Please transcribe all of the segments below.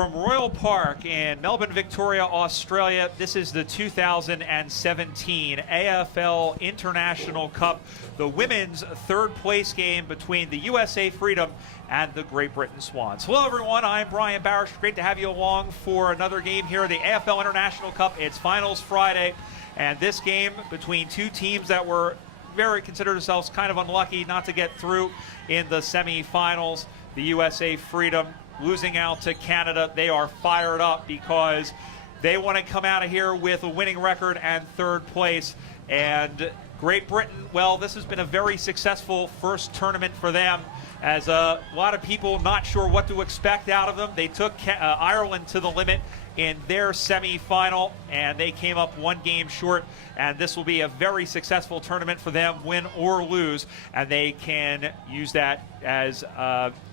From Royal Park in Melbourne, Victoria, Australia, this is the 2017 AFL International Cup, the women's third place game between the USA Freedom and the Great Britain Swans. Hello everyone, I'm Brian Barish. Great to have you along for another game here at the AFL International Cup. It's Finals Friday, and this game between two teams that were considered themselves kind of unlucky not to get through in the semifinals. The USA Freedom losing out to Canada. They are fired up because they want to come out of here with a winning record and third place. And Great Britain, well, this has been a very successful first tournament for them, as a lot of people not sure what to expect out of them. They took Ireland to the limit in their semi-final, and they came up one game short, and this will be a very successful tournament for them, win or lose, and they can use that as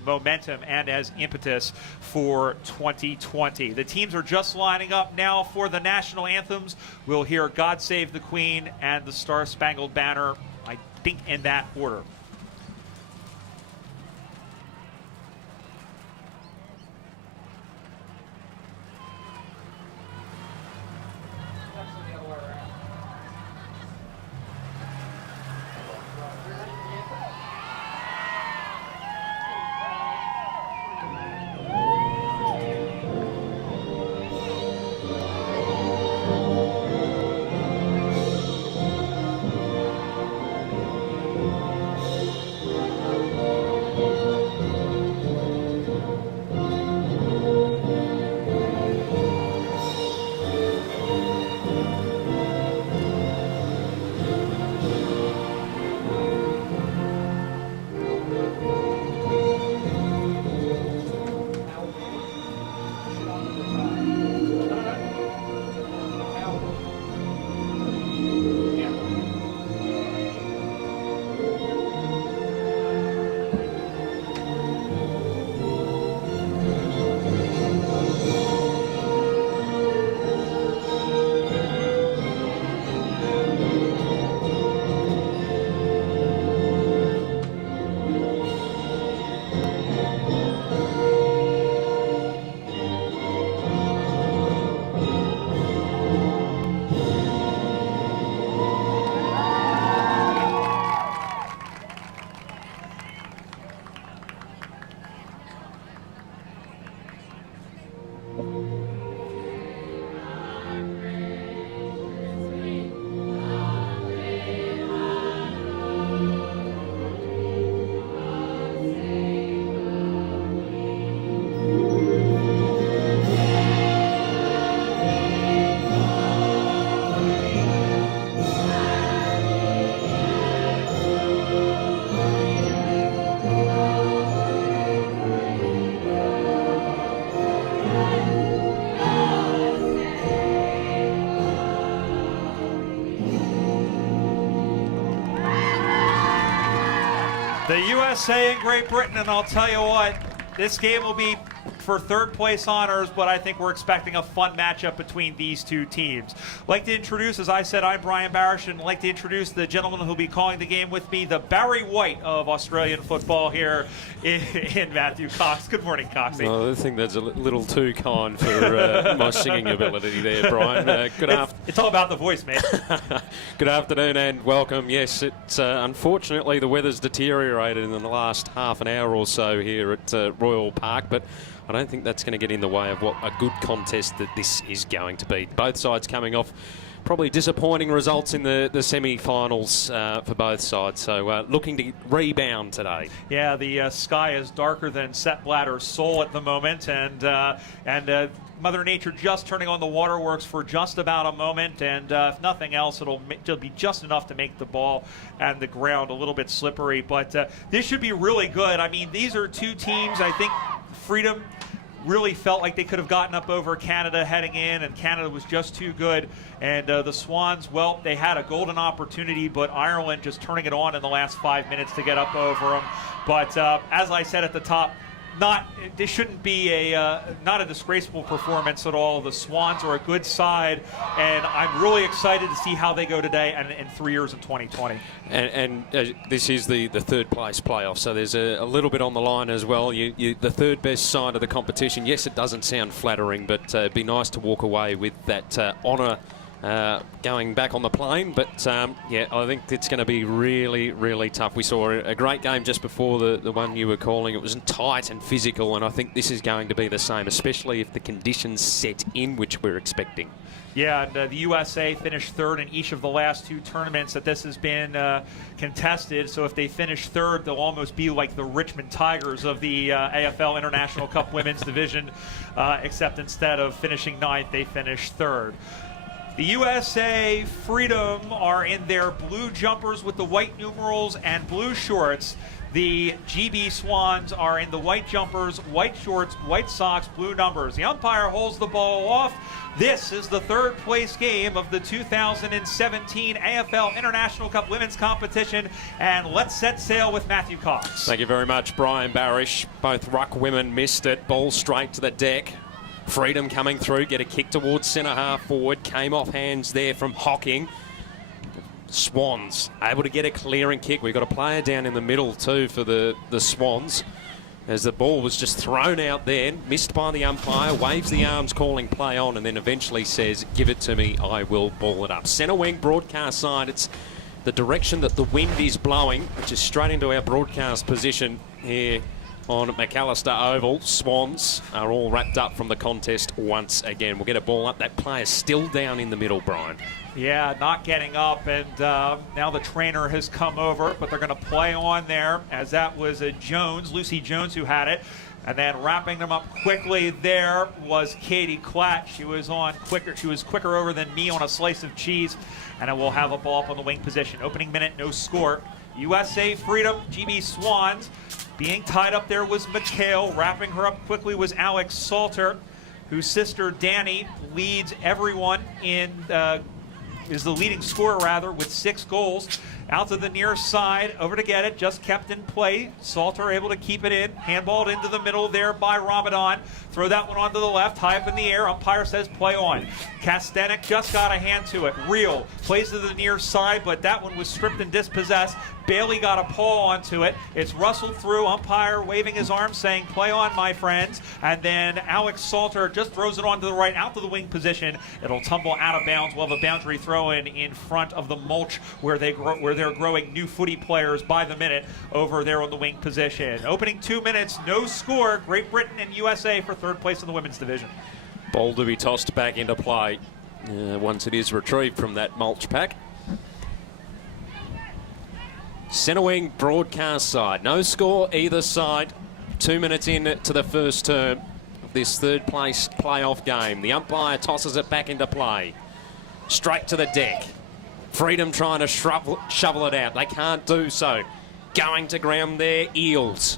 momentum and as impetus for 2020. The teams are just lining up now for the national anthems. We'll hear God Save the Queen and the Star Spangled Banner, I think in that order. The USA and Great Britain, and I'll tell you what, this game will be for third place honors, but I think we're expecting a fun matchup between these two teams. I'd like to introduce, as I said, I'm Brian Barish, and I'd like to introduce the gentleman who'll be calling the game with me, the Barry White of Australian football here in Matthew Cox. Good morning, Coxie. Well, I think that's a little too kind for my singing ability there, Brian. It's all about the voice, mate. Good afternoon and welcome. Yes, it's unfortunately the weather's deteriorated in the last half an hour or so here at Royal Park, but I don't think that's going to get in the way of what a good contest that this is going to be. Both sides coming off probably disappointing results in the semi-finals for both sides, so looking to rebound today. Yeah, the sky is darker than Sepp Blatter's soul at the moment, and Mother Nature just turning on the waterworks for just about a moment, and if nothing else, it'll be just enough to make the ball and the ground a little bit slippery, but this should be really good. I mean, these are two teams, I think Freedom really felt like they could have gotten up over Canada heading in, and Canada was just too good. And the Swans, well, they had a golden opportunity, but Ireland just turning it on in the last 5 minutes to get up over them. But as I said at the top, this shouldn't be not a disgraceful performance at all. The Swans are a good side, and I'm really excited to see how they go today and in 3 years in 2020. And this is the third place playoff, so there's a little bit on the line as well. The third best side of the competition. Yes, it doesn't sound flattering, but it'd be nice to walk away with that honour going back on the plane. But yeah, I think it's going to be really, really tough. We saw a great game just before the one you were calling. It was tight and physical, and I think this is going to be the same, especially if the conditions set in, which we're expecting. Yeah, and the USA finished third in each of the last two tournaments that this has been contested. So if they finish third, they'll almost be like the Richmond Tigers of the AFL International Cup Women's Division, except instead of finishing ninth, they finished third. The USA Freedom are in their blue jumpers with the white numerals and blue shorts. The GB Swans are in the white jumpers, white shorts, white socks, blue numbers. The umpire holds the ball off. This is the third place game of the 2017 AFL International Cup Women's Competition. And let's set sail with Matthew Cox. Thank you very much, Brian Barish. Both ruck women missed it. Ball straight to the deck. Freedom coming through, get a kick towards centre half forward. Came off hands there from Hocking. Swans able to get a clearing kick. We've got a player down in the middle too for the Swans, as the ball was just thrown out there, missed by the umpire, waves the arms calling play on, and then eventually says, give it to me, I will ball it up. Centre wing broadcast side, it's the direction that the wind is blowing, which is straight into our broadcast position here on McAllister Oval. Swans are all wrapped up from the contest once again. We'll get a ball up. That player's still down in the middle, Brian. Yeah, not getting up, and now the trainer has come over, but they're going to play on there, as that was Jones, Lucy Jones, who had it. And then wrapping them up quickly there was Katie Klatt. She was on quicker. She was quicker over than me on a slice of cheese, and we'll have a ball up on the wing position. Opening minute, no score. USA Freedom, GB Swans. Being tied up there was McHale. Wrapping her up quickly was Alex Salter, whose sister Danny leads everyone in, is the leading scorer rather, with 6 goals. Out to the near side, over to get it, just kept in play. Salter able to keep it in, handballed into the middle there by Ramadan. Throw that one onto the left, high up in the air. Umpire says play on. Kastanek just got a hand to it. Real plays to the near side, but that one was stripped and dispossessed. Bailey got a paw onto it. It's rustled through. Umpire waving his arm saying, play on, my friends. And then Alex Salter just throws it onto the right, out to the wing position. It'll tumble out of bounds. We'll have a boundary throw in front of the mulch where they're growing new footy players by the minute over there on the wing position. Opening 2 minutes, no score. Great Britain and USA for third place in the women's division. Ball to be tossed back into play once it is retrieved from that mulch pack. Centre wing broadcast side. No score either side. 2 minutes in to the first term of this third place playoff game. The umpire tosses it back into play. Straight to the deck. Freedom trying to shovel it out. They can't do so. Going to ground there, Eels.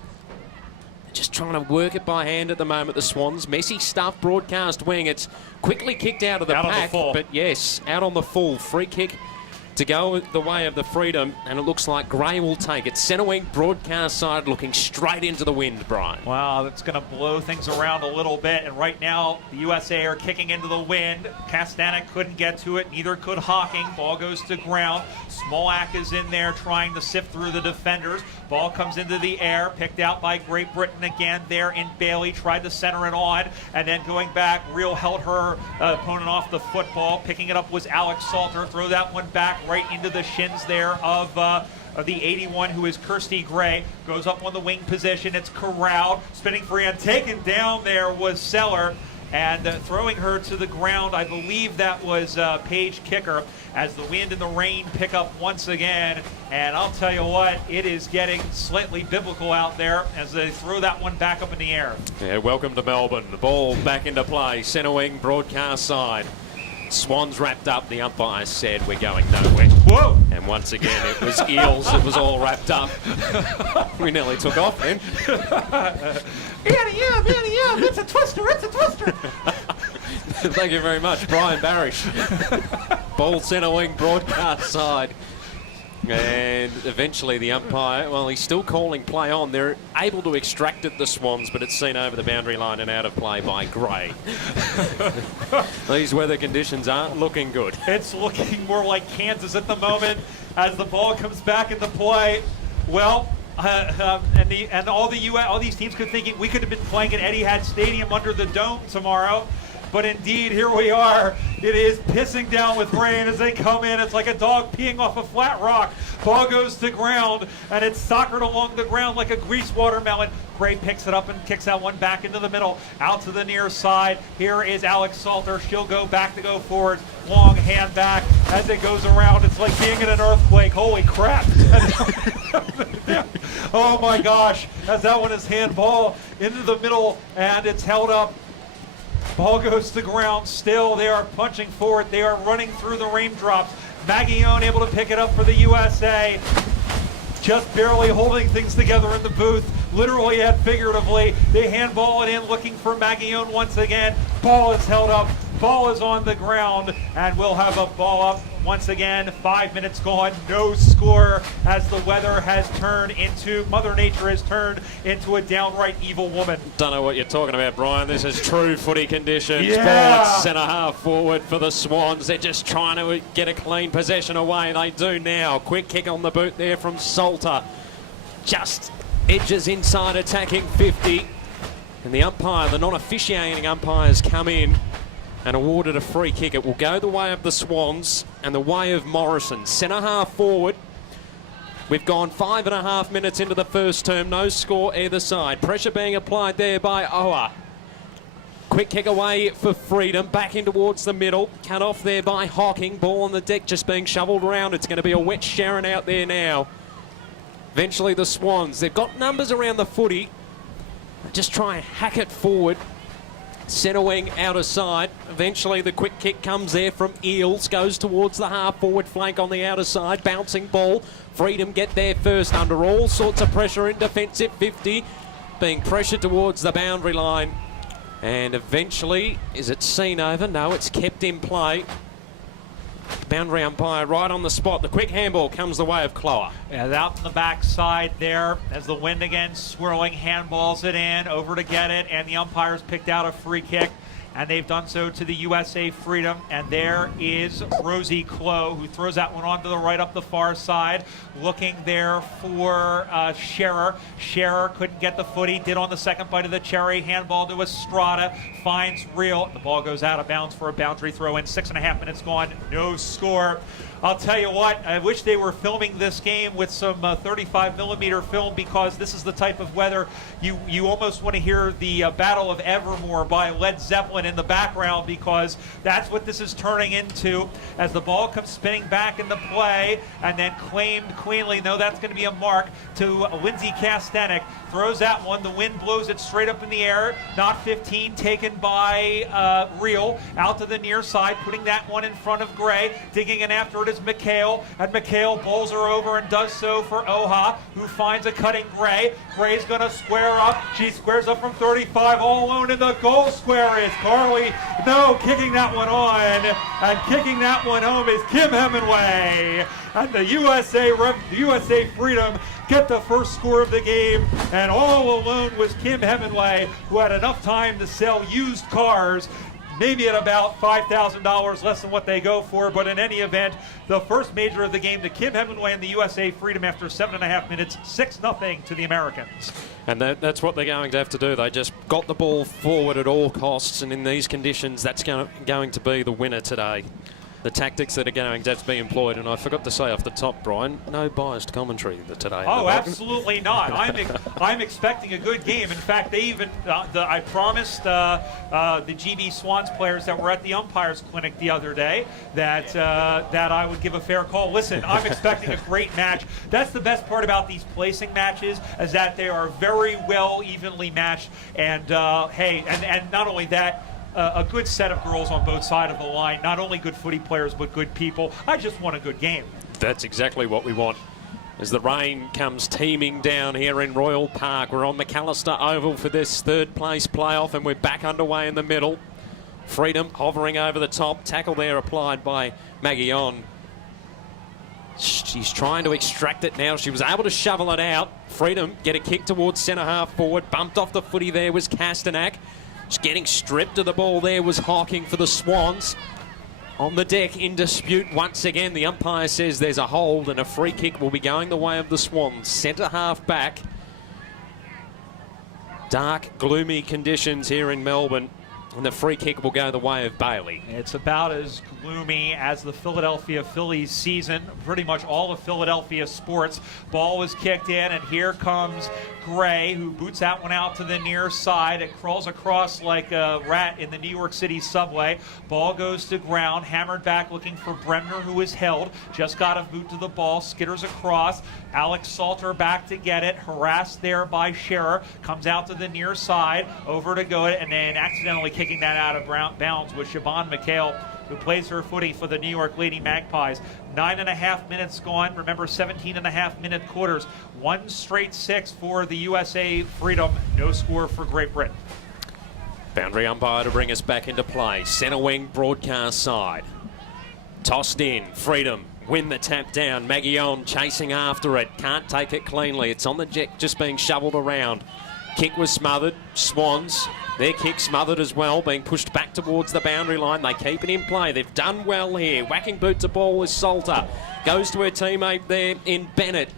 Just trying to work it by hand at the moment, the Swans. Messy stuff, broadcast wing. It's quickly kicked out of the pack. But yes, out on the full. Free kick to go the way of the Freedom, and it looks like Gray will take it. Centre wing broadcast side looking straight into the wind, Brian. Wow, that's going to blow things around a little bit, and right now the USA are kicking into the wind. Kastanek couldn't get to it, neither could Hocking. Ball goes to ground. Smolak is in there trying to sift through the defenders. Ball comes into the air, picked out by Great Britain again there in Bailey. Tried to center it on, and then going back, Real held her opponent off the football. Picking it up was Alex Salter. Throw that one back right into the shins there of the 81, who is Kirsty Gray. Goes up on the wing position. It's corralled, spinning free, and taken down there was Seller. And throwing her to the ground, I believe that was Paige Kicker, as the wind and the rain pick up once again. And I'll tell you what, it is getting slightly biblical out there as they throw that one back up in the air. Yeah, welcome to Melbourne. The ball back into play. Centre wing, broadcast side. Swans wrapped up. The umpire said we're going nowhere. Whoa! And once again, it was Eels. It was all wrapped up. We nearly took off then. Yeah, it's a twister, it's a twister. Thank you very much, Brian Barish. Ball centre wing, broadcast side. And eventually the umpire, well, he's still calling play on. They're able to extract it, the Swans, but it's seen over the boundary line and out of play by Gray. These weather conditions aren't looking good. It's looking more like Kansas at the moment as the ball comes back into play. Well, and all these teams could thinking we could have been playing at Etihad Stadium under the dome tomorrow. But indeed, here we are. It is pissing down with rain as they come in. It's like a dog peeing off a flat rock. Ball goes to ground, and it's soccered along the ground like a greased watermelon. Gray picks it up and kicks that one back into the middle, out to the near side. Here is Alex Salter. She'll go back to go forward. Long hand back as it goes around. It's like being in an earthquake. Holy crap. Oh my gosh. As that one is handball into the middle, and it's held up. Ball goes to ground. Still, they are punching forward. They are running through the raindrops. Maguillon able to pick it up for the USA. Just barely holding things together in the booth, literally and figuratively. They handball it in, looking for Maguillon once again. Ball is held up. Ball is on the ground, and we'll have a ball up once again. 5 minutes gone, no score, as the weather has turned into, Mother Nature has turned into a downright evil woman. Don't know what you're talking about, Brian. This is true footy conditions. Yeah. Ball at centre half forward for the Swans. They're just trying to get a clean possession away. They do now. Quick kick on the boot there from Salter. Just edges inside, attacking 50. And the umpire, the non-officiating umpires, come in and awarded a free kick. It will go the way of the Swans and the way of Morrison. Centre half forward. We've gone 5.5 minutes into the first term. No score either side. Pressure being applied there by Oa. Quick kick away for Freedom. Back in towards the middle. Cut off there by Hocking. Ball on the deck just being shoveled around. It's going to be a wet Sharon out there now. Eventually the Swans. They've got numbers around the footy. Just try and hack it forward. Centre wing outer side. Eventually the quick kick comes there from Eels. Goes towards the half forward flank on the outer side. Bouncing ball. Freedom get there first under all sorts of pressure in defensive 50. Being pressured towards the boundary line. And eventually, is it seen over? No, it's kept in play. Boundary umpire right on the spot. The quick handball comes the way of Cloa. And out in the backside there, as the wind again swirling, handballs it in, over to get it, and the umpires picked out a free kick, and they've done so to the USA Freedom. And there is Rosie Clow, who throws that one onto the right up the far side, looking there for Scherer. Scherer couldn't get the footy, did on the second bite of the cherry. Handball to Estrada, finds Real. The ball goes out of bounds for a boundary throw in. 6.5 minutes gone, no score. I'll tell you what, I wish they were filming this game with some 35 millimeter film, because this is the type of weather you almost want to hear the Battle of Evermore by Led Zeppelin in the background, because that's what this is turning into as the ball comes spinning back into play and then claimed cleanly. No, that's going to be a mark to Lindsay Kastanek. Throws that one. The wind blows it straight up in the air. Not 15, taken by Real. Out to the near side, putting that one in front of Gray. Digging in after it is McHale. And McHale bowls her over and does so for Oha, who finds a cutting Gray. Gray's going to square up. She squares up from 35. All alone in the goal square is Carly. No, kicking that one on. And kicking that one home is Kim Hemingway. And the USA Freedom get the first score of the game, and all alone was Kim Hemingway, who had enough time to sell used cars, maybe at about $5,000 less than what they go for. But in any event, the first major of the game to Kim Hemingway and the USA Freedom after 7.5 minutes, 6-0 to the Americans. And that's what they're going to have to do. They just got the ball forward at all costs, and in these conditions, that's going to be the winner today. The tactics that are going to have to be employed. And I forgot to say off the top, Brian, no biased commentary today. Oh, absolutely not. I'm expecting a good game. In fact, they even I promised the GB Swans players that were at the umpires clinic the other day that I would give a fair call. Listen, I'm expecting a great match. That's the best part about these placing matches, is that they are very well evenly matched. And hey, and not only that, a good set of girls on both sides of the line. Not only good footy players, but good people. I just want a good game. That's exactly what we want. As the rain comes teeming down here in Royal Park, we're on McAllister Oval for this third place playoff, and we're back underway in the middle. Freedom hovering over the top. Tackle there applied by Maguillon. She's trying to extract it now. She was able to shovel it out. Freedom get a kick towards centre half forward. Bumped off the footy there was Kastanak. Just getting stripped of the ball there was Hawking for the Swans. On the deck in dispute once again. The umpire says there's a hold and a free kick will be going the way of the Swans. Centre half back. Dark, gloomy conditions here in Melbourne. And the free kick will go the way of Bailey. It's about as gloomy as the Philadelphia Phillies season, pretty much all of Philadelphia sports. Ball was kicked in, and here comes Gray, who boots that one out to the near side. It crawls across like a rat in the New York City subway. Ball goes to ground, hammered back looking for Bremner, who is held. Just got a boot to the ball, skitters across. Alex Salter back to get it, harassed there by Scherer. Comes out to the near side, over to go and then accidentally kicking that out of bounds was Siobhan McHale, who plays her footy for the New York Lady Magpies. 9.5 minutes gone. Remember, 17.5-minute quarters. One straight 6 for the USA Freedom. No score for Great Britain. Boundary umpire to bring us back into play. Centre wing broadcast side. Tossed in. Freedom win the tap down. Maguillon chasing after it. Can't take it cleanly. It's on the jet, just being shoveled around. Kick was smothered. Swans, their kick smothered as well, being pushed back towards the boundary line. They keep it in play. They've done well here. Whacking boot to ball is Salter. Goes to her teammate there in Bennett.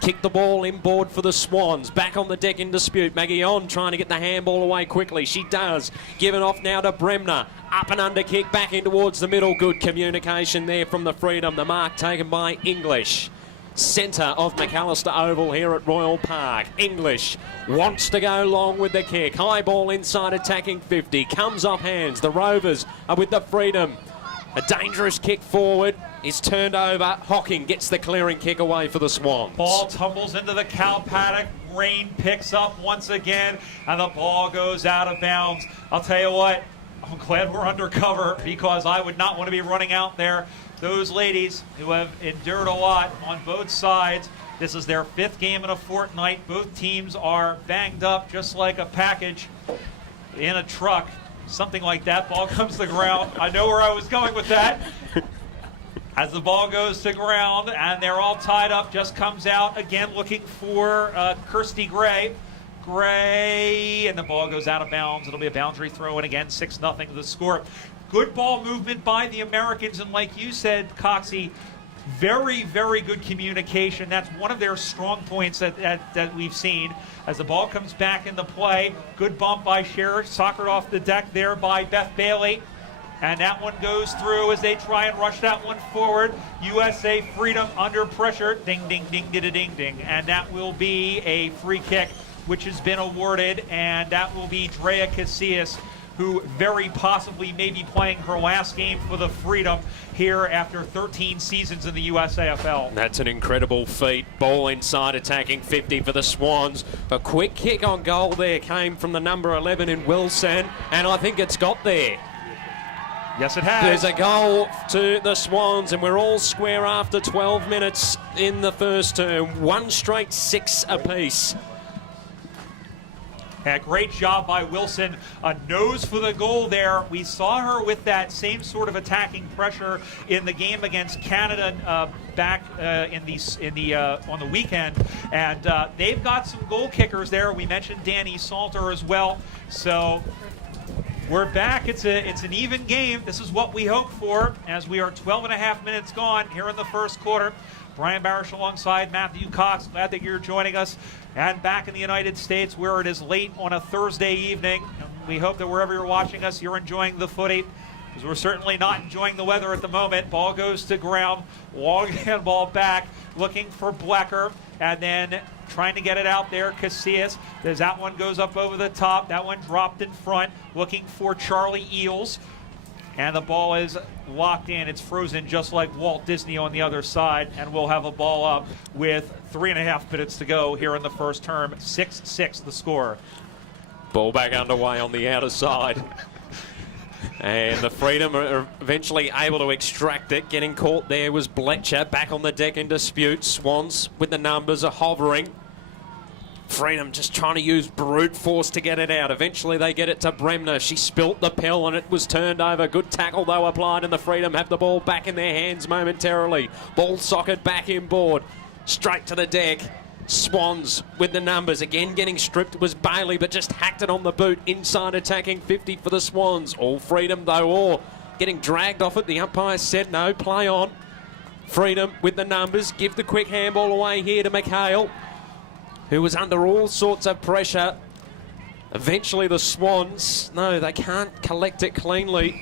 Kick the ball inboard for the Swans. Back on the deck in dispute. Maguillon trying to get the handball away quickly. She does. Given off now to Bremner. Up and under kick back in towards the middle. Good communication there from the Freedom. The mark taken by English. Centre of McAllister Oval here at Royal Park. English wants to go long with the kick. High ball inside attacking 50. Comes off hands. The Rovers are with the Freedom. A dangerous kick forward is turned over. Hocking gets the clearing kick away for the Swans. Ball tumbles into the cow paddock. Rain picks up once again, and the ball goes out of bounds. I'll tell you what, I'm glad we're undercover because I would not want to be running out there. Those ladies who have endured a lot on both sides. This is their 5th game in a fortnight. Both teams are banged up just like a package in a truck. Something like that. Ball comes to ground. I know where I was going with that. As the ball goes to ground and they're all tied up, just comes out again looking for Kirsty Gray. Gray, and the ball goes out of bounds. It'll be a boundary throw, and again, 6-0 the score. Good ball movement by the Americans, and like you said, Coxie, very, very good communication. That's one of their strong points that we've seen. As the ball comes back into play, good bump by Scherer, soccered off the deck there by Beth Bailey. And that one goes through as they try and rush that one forward. USA Freedom under pressure. Ding, ding, ding, ding, ding, ding. And that will be a free kick, which has been awarded. And that will be Drea Casillas, who very possibly may be playing her last game for the Freedom here after 13 seasons in the USAFL. That's an incredible feat. Ball inside attacking 50 for the Swans. A quick kick on goal there came from the number 11 in Wilson, and I think it's got there. Yes, it has. There's a goal to the Swans, and we're all square after 12 minutes in the first term. One straight 6 apiece. Yeah, great job by Wilson. A nose for the goal there. We saw her with that same sort of attacking pressure in the game against Canada back on the weekend, and they've got some goal kickers there. We mentioned Danny Salter as well. So we're back. It's an even game. This is what we hope for as we are 12.5 minutes gone here in the first quarter. Brian Barish alongside Matthew Cox. Glad that you're joining us. And back in the United States where it is late on a Thursday evening. And we hope that wherever you're watching us, you're enjoying the footy, because we're certainly not enjoying the weather at the moment. Ball goes to ground. Long handball back, looking for Blecker. And then trying to get it out there, Casillas. There's that one goes up over the top. That one dropped in front, looking for Charlie Eels. And the ball is locked in. It's frozen just like Walt Disney on the other side. And we'll have a ball up with 3.5 minutes to go here in the first term. 6-6 the score. Ball back underway on the outer side. And the Freedom are eventually able to extract it. Getting caught there was Bletcher. Back on the deck in dispute. Swans with the numbers are hovering. Freedom just trying to use brute force to get it out. Eventually they get it to Bremner. She spilt the pill and it was turned over. Good tackle though applied, and the Freedom have the ball back in their hands momentarily. Ball socket back inboard. Straight to the deck. Swans with the numbers. Again getting stripped was Bailey, but just hacked it on the boot. Inside attacking 50 for the Swans. All Freedom though, or getting dragged off it. The umpire said no, play on. Freedom with the numbers. Give the quick handball away here to McHale, who was under all sorts of pressure. Eventually the Swans, no, they can't collect it cleanly.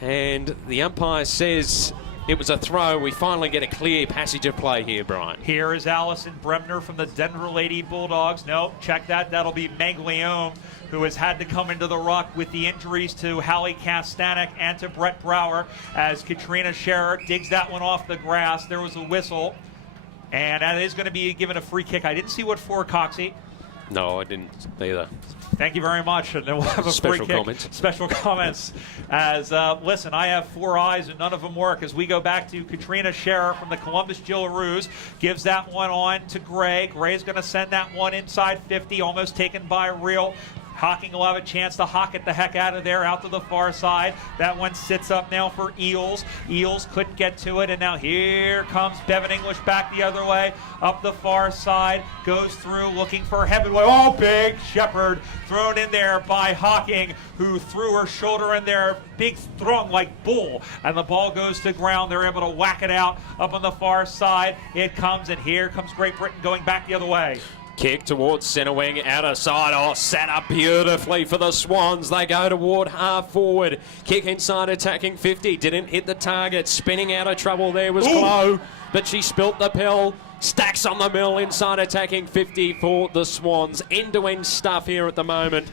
And the umpire says it was a throw. We finally get a clear passage of play here, Brian. Here is Allison Bremner from the Denver Lady Bulldogs. No, check that. That'll be Manglione, who has had to come into the ruck with the injuries to Hallie Kastanek and to Brett Brower, as Katrina Scherer digs that one off the grass. There was a whistle, and that is going to be given a free kick. I didn't see what for, Coxie. No, I didn't either. Thank you very much. And then we'll have a Special free kick. comments. Special comments. As, listen, I have 4 eyes and none of them work. As we go back to Katrina Scherer from the Columbus Jillaroos, gives that one on to Gray. Gray's going to send that one inside 50, almost taken by Real. Hocking will have a chance to hock it the heck out of there, out to the far side. That one sits up now for Eels. Eels couldn't get to it, and now here comes Bevan English back the other way, up the far side, goes through looking for Heavenway. Oh, big Shepherd thrown in there by Hocking, who threw her shoulder in there, big strong like bull, and the ball goes to ground. They're able to whack it out up on the far side. It comes, and here comes Great Britain going back the other way. Kick towards centre wing, outer side. Oh, set up beautifully for the Swans. They go toward half forward. Kick inside attacking 50. Didn't hit the target. Spinning out of trouble there was Chloe, but she spilt the pill. Stacks on the mill inside attacking 50 for the Swans. End-to-end stuff here at the moment.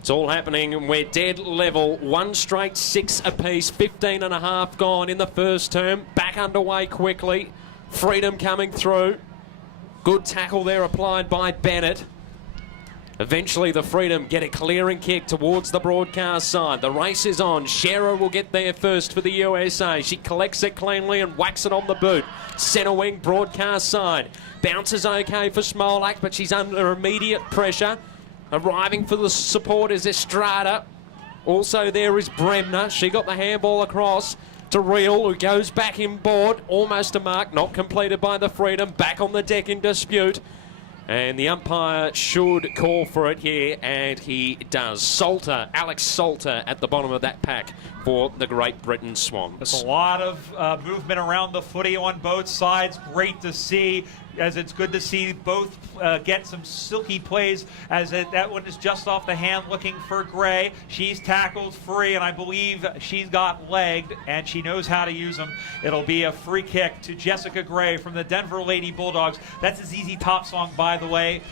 It's all happening and we're dead level. 1 straight 6 apiece. 15 and a half gone in the first term. Back underway quickly. Freedom coming through. Good tackle there applied by Bennett. Eventually the Freedom get a clearing kick towards the broadcast side. The race is on. Scherer will get there first for the USA. She collects it cleanly and whacks it on the boot. Centre wing broadcast side. Bounces okay for Smolak, but she's under immediate pressure. Arriving for the support is Estrada. Also there is Bremner. She got the handball across to Real, who goes back inboard, almost a mark, not completed by the Freedom, back on the deck in dispute. And the umpire should call for it here, and he does. Salter, Alex Salter at the bottom of that pack for the Great Britain Swans. There's a lot of movement around the footy on both sides. Great to see, as it's good to see both get some silky plays, as that one is just off the hand looking for Gray. She's tackled free, and I believe she's got legged, and she knows how to use them. It'll be a free kick to Jessica Gray from the Denver Lady Bulldogs. That's a ZZ Top song, by the way,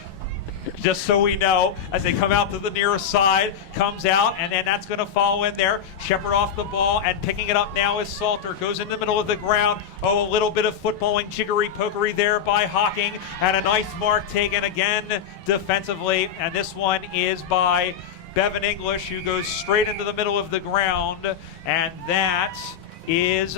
just so we know, as they come out to the nearest side, comes out, and then that's going to follow in there. Shepherd off the ball, and picking it up now is Salter. Goes in the middle of the ground. Oh, a little bit of footballing jiggery-pokery there by Hocking, and a nice mark taken again defensively, and this one is by Bevan English, who goes straight into the middle of the ground, and that is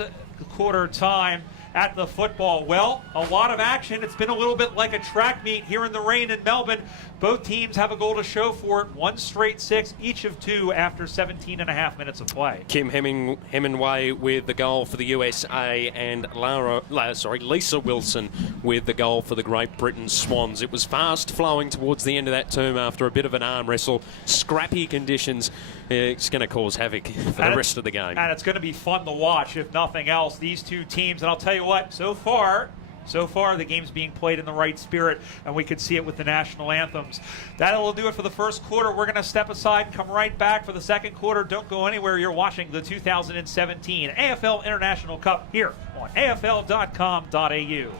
quarter time at the football. Well, a lot of action. It's been a little bit like a track meet here in the rain in Melbourne. Both teams have a goal to show for it. 1 straight 6, each of 2 after 17 and a half minutes of play. Kim Hemingway with the goal for the USA, and Lisa Wilson with the goal for the Great Britain Swans. It was fast flowing towards the end of that term after a bit of an arm wrestle. Scrappy conditions. It's going to cause havoc for the rest of the game. And it's going to be fun to watch, if nothing else. These two teams, and I'll tell you what, so far, the game's being played in the right spirit, and we could see it with the national anthems. That'll do it for the first quarter. We're going to step aside and come right back for the second quarter. Don't go anywhere. You're watching the 2017 AFL International Cup here on AFL.com.au.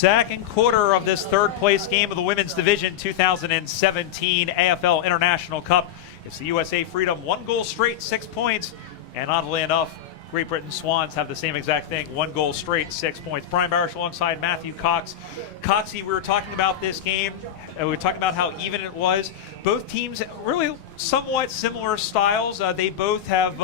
Second quarter of this third place game of the Women's Division 2017 AFL International Cup. It's the USA Freedom, 1 goal straight, 6 points. And oddly enough, Great Britain Swans have the same exact thing, 1 goal straight, 6 points. Brian Barish alongside Matthew Cox. Coxie, we were talking about this game. We were talking about how even it was. Both teams really somewhat similar styles. They both have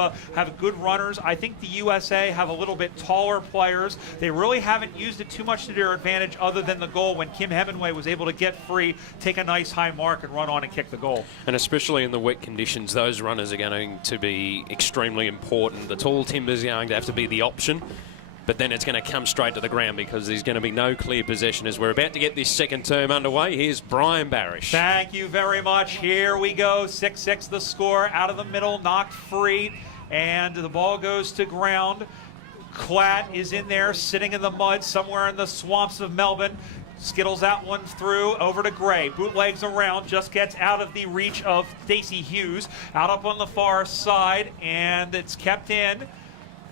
good runners. I think the USA have a little bit taller players. They really haven't used it too much to their advantage other than the goal when Kim Hemingway was able to get free, take a nice high mark, and run on and kick the goal. And especially in the wet conditions, those runners are going to be extremely important. The tall timber's going to have to be the option, but then it's going to come straight to the ground because there's going to be no clear possession as we're about to get this second term underway. Here's Brian Barish. Thank you very much. Here we go. 6-6 the score. Out of the middle, knocked free, and the ball goes to ground. Klatt is in there, sitting in the mud somewhere in the swamps of Melbourne. Skittles that one through, over to Gray. Bootlegs around, just gets out of the reach of Stacey Hughes. Out up on the far side, and it's kept in.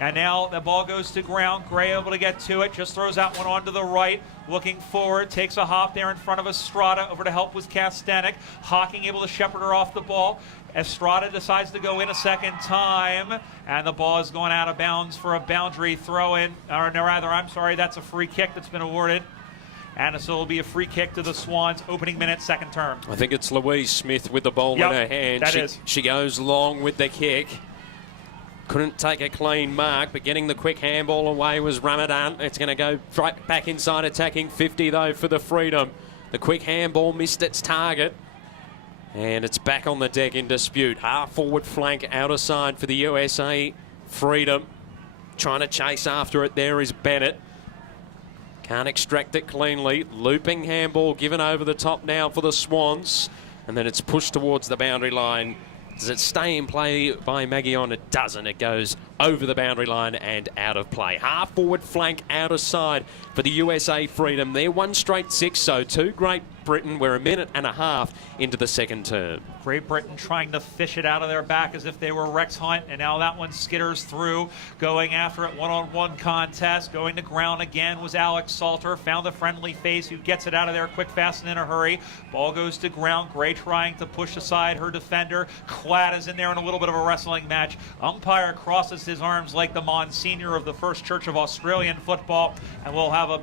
And now the ball goes to ground. Gray able to get to it. Just throws that one onto the right. Looking forward. Takes a hop there in front of Estrada. Over to help with Kastanek. Hawking able to shepherd her off the ball. Estrada decides to go in a second time. And the ball is going out of bounds for a boundary throw in. Or no, rather, I'm sorry, that's a free kick that's been awarded. And so it'll be a free kick to the Swans. Opening minute, second term. I think it's Louise Smith with the ball in her hand. That is. She goes long with the kick. Couldn't take a clean mark, but getting the quick handball away was Ramadan. It's going to go right back inside, attacking 50, though, for the Freedom. The quick handball missed its target. And it's back on the deck in dispute. Half forward flank, outer side for the USA Freedom. Trying to chase after it there is Bennett. Can't extract it cleanly. Looping handball given over the top now for the Swans. And then it's pushed towards the boundary line. Does it stay in play by Maguion? It doesn't. It goes over the boundary line and out of play. Half forward flank, outer side for the USA Freedom. They're 1 straight 6, so 2 Great Britain. We're a minute and a half into the second term. Great Britain trying to fish it out of their back as if they were Rex Hunt, and now that one skitters through, going after it, one-on-one contest. Going to ground again was Alex Salter, found a friendly face who gets it out of there quick, fast, and in a hurry. Ball goes to ground. Gray trying to push aside her defender. Klatt is in there in a little bit of a wrestling match. Umpire crosses his arms like the Monsignor of the First Church of Australian football, and we'll have a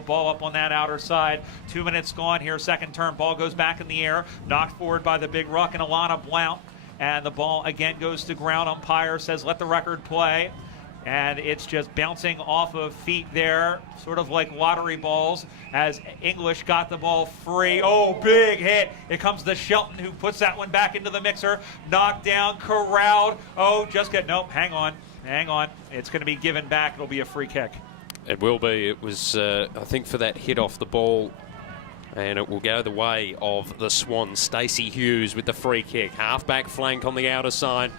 ball up on that outer side. 2 minutes gone here, second term. Ball goes back in the air, knocked forward by the big ruck and Alana Blount, and the ball again goes to ground. Umpire says let the record play, and it's just bouncing off of feet there, sort of like lottery balls, as English got the ball free. Oh, big hit. It comes to Shelton, who puts that one back into the mixer. Knocked down, corralled. Oh, nope, hang on. It's going to be given back. It'll be a free kick. It will be. It was, I think, for that hit off the ball. And it will go the way of the Swans. Stacey Hughes with the free kick. Half-back flank on the outer side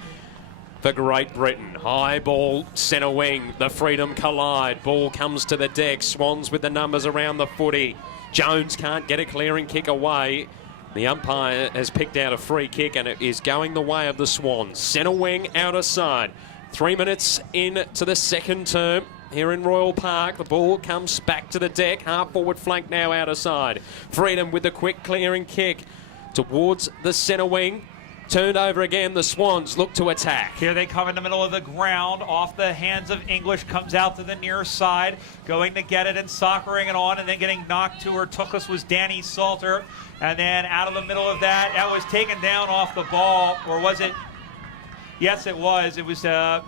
for Great Britain. High ball, centre wing. The Freedom collide. Ball comes to the deck. Swans with the numbers around the footy. Jones can't get a clearing kick away. The umpire has picked out a free kick, and it is going the way of the Swans. Centre wing, outer side. 3 minutes into the second term. Here in Royal Park, the ball comes back to the deck. Half forward flank now outer side. Freedom with the quick clearing kick towards the centre wing. Turned over again, the Swans look to attack. Here they come in the middle of the ground, off the hands of English, comes out to the near side, going to get it and soccering it on, and then getting knocked to her tookless was Danny Salter. And then out of the middle of that was taken down off the ball, or was it? Yes, it was. It was a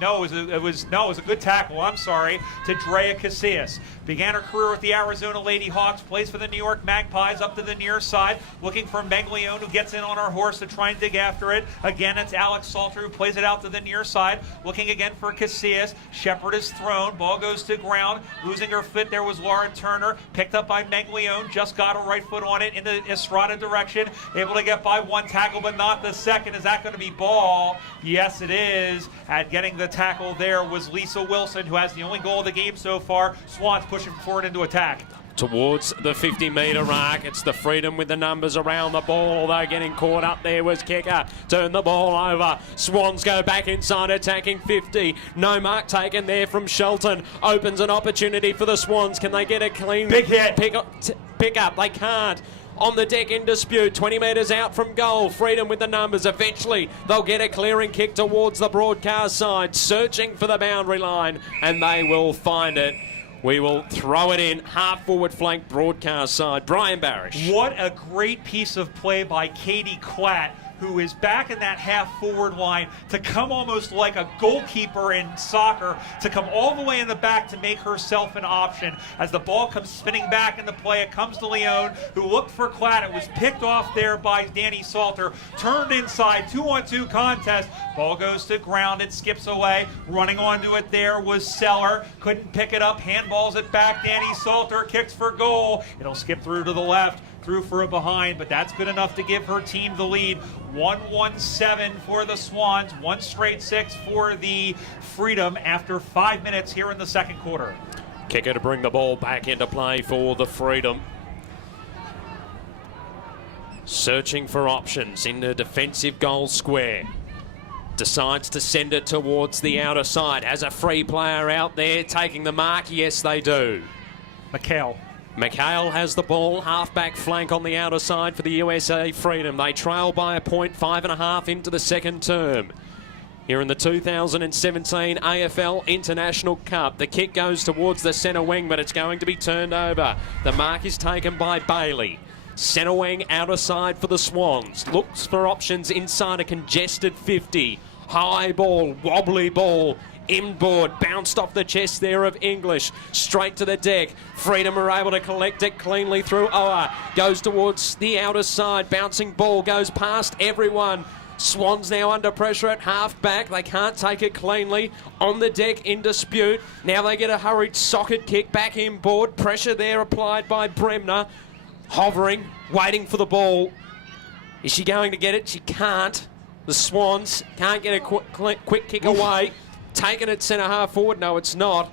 good tackle. I'm sorry, to Drea Casillas. Began her career with the Arizona Lady Hawks. Plays for the New York Magpies up to the near side, looking for Meglione, who gets in on her horse to try and dig after it. Again, it's Alex Salter who plays it out to the near side, looking again for Casillas. Shepard is thrown. Ball goes to ground. Losing her foot there was Laura Turner. Picked up by Meglione. Just got her right foot on it in the Estrada direction. Able to get by one tackle, but not the second. Is that going to be ball? Yes, it is. At getting the tackle there was Lisa Wilson, who has the only goal of the game so far. Swans pushing forward into attack. towards the 50-metre mark. It's the Freedom with the numbers around the ball, although getting caught up there was Kicker. Turn the ball over. Swans go back inside, attacking 50. No mark taken there from Shelton. Opens an opportunity for the Swans. Can they get a clean big hit? Pick up. They can't. On the deck in dispute, 20 metres out from goal. Freedom with the numbers. Eventually, they'll get a clearing kick towards the broadcast side, searching for the boundary line, and they will find it. We will throw it in, half forward flank broadcast side. Brian Barish. What a great piece of play by Katie Klatt, who is back in that half forward line to come almost like a goalkeeper in soccer, to come all the way in the back to make herself an option. As the ball comes spinning back into play, it comes to Leone, who looked for Klatt. It was picked off there by Danny Salter. Turned inside, 2-on-2 contest. Ball goes to ground, it skips away. Running onto it there was Seller. Couldn't pick it up, handballs it back. Danny Salter kicks for goal. It'll skip through to the left. Through for a behind, but that's good enough to give her team the lead. 1-1-7 for the Swans, 1 straight 6 for the Freedom after 5 minutes here in the second quarter. Kicker to bring the ball back into play for the Freedom. Searching for options in the defensive goal square. Decides to send it towards the outer side. Has a free player out there taking the mark. Yes, they do. McHale has the ball, half-back flank on the outer side for the USA Freedom. They trail by a point, 5.5 into the second term. Here in the 2017 AFL International Cup, the kick goes towards the centre wing, but it's going to be turned over. The mark is taken by Bailey. Centre wing, outer side for the Swans. Looks for options inside a congested 50. High ball, wobbly ball. Inboard, bounced off the chest there of English, straight to the deck. Freedom are able to collect it cleanly through Oa. Goes towards the outer side, bouncing ball, goes past everyone. Swans now under pressure at half back. They can't take it cleanly. On the deck in dispute. Now they get a hurried socket kick back inboard. Pressure there applied by Bremner. Hovering, waiting for the ball. Is she going to get it? She can't. The Swans can't get a quick kick away. Taken it centre half forward. No, it's not.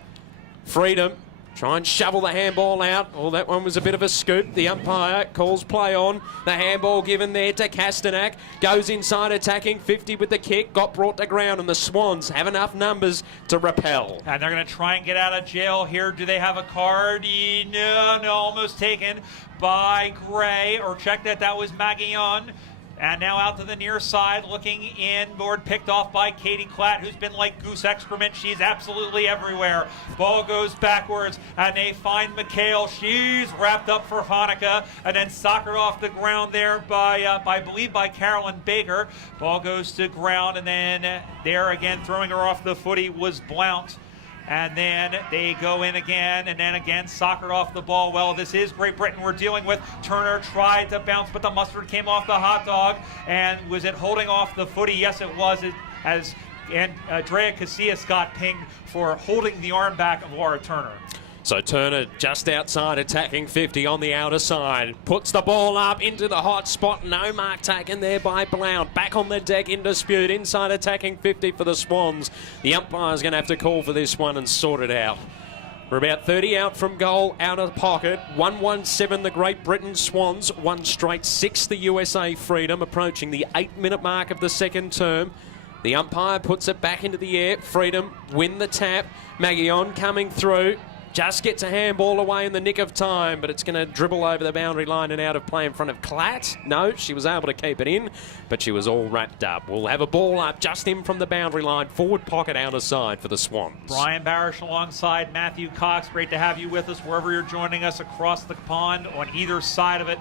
Freedom try and shovel the handball out. Oh, that one was a bit of a scoop. The umpire calls play on. The handball given there to Castanak. Goes inside attacking 50 with the kick. Got brought to ground, and the Swans have enough numbers to repel. And they're going to try and get out of jail here. Do they have a card? No, almost taken by Gray. Or check that was Maguillon. And now out to the near side, looking inboard, picked off by Katie Klatt, who's been like goose excrement. She's absolutely everywhere. Ball goes backwards, and they find McHale. She's wrapped up for Hanukkah, and then soccered off the ground there I believe by Carolyn Baker. Ball goes to ground, and then there again, throwing her off the footy was Blount. And then they go in again, and then again, soccered off the ball. Well, this is Great Britain we're dealing with. Turner tried to bounce, but the mustard came off the hot dog. And was it holding off the footy? Yes, it was. And Andrea Casillas got pinged for holding the arm back of Laura Turner. So Turner just outside attacking 50 on the outer side. Puts the ball up into the hot spot. No mark taken there by Blount. Back on the deck in dispute. Inside attacking 50 for the Swans. The umpire's going to have to call for this one and sort it out. We're about 30 out from goal, out of the pocket. 1-1-7 the Great Britain Swans. 1 straight 6 the USA Freedom. Approaching the 8-minute mark of the second term. The umpire puts it back into the air. Freedom win the tap. Maguillon coming through. Just gets a handball away in the nick of time, but it's going to dribble over the boundary line and out of play in front of Klatt. No, she was able to keep it in, but she was all wrapped up. We'll have a ball up just in from the boundary line, forward pocket, outer side for the Swans. Brian Barish alongside Matthew Cox. Great to have you with us wherever you're joining us across the pond on either side of it.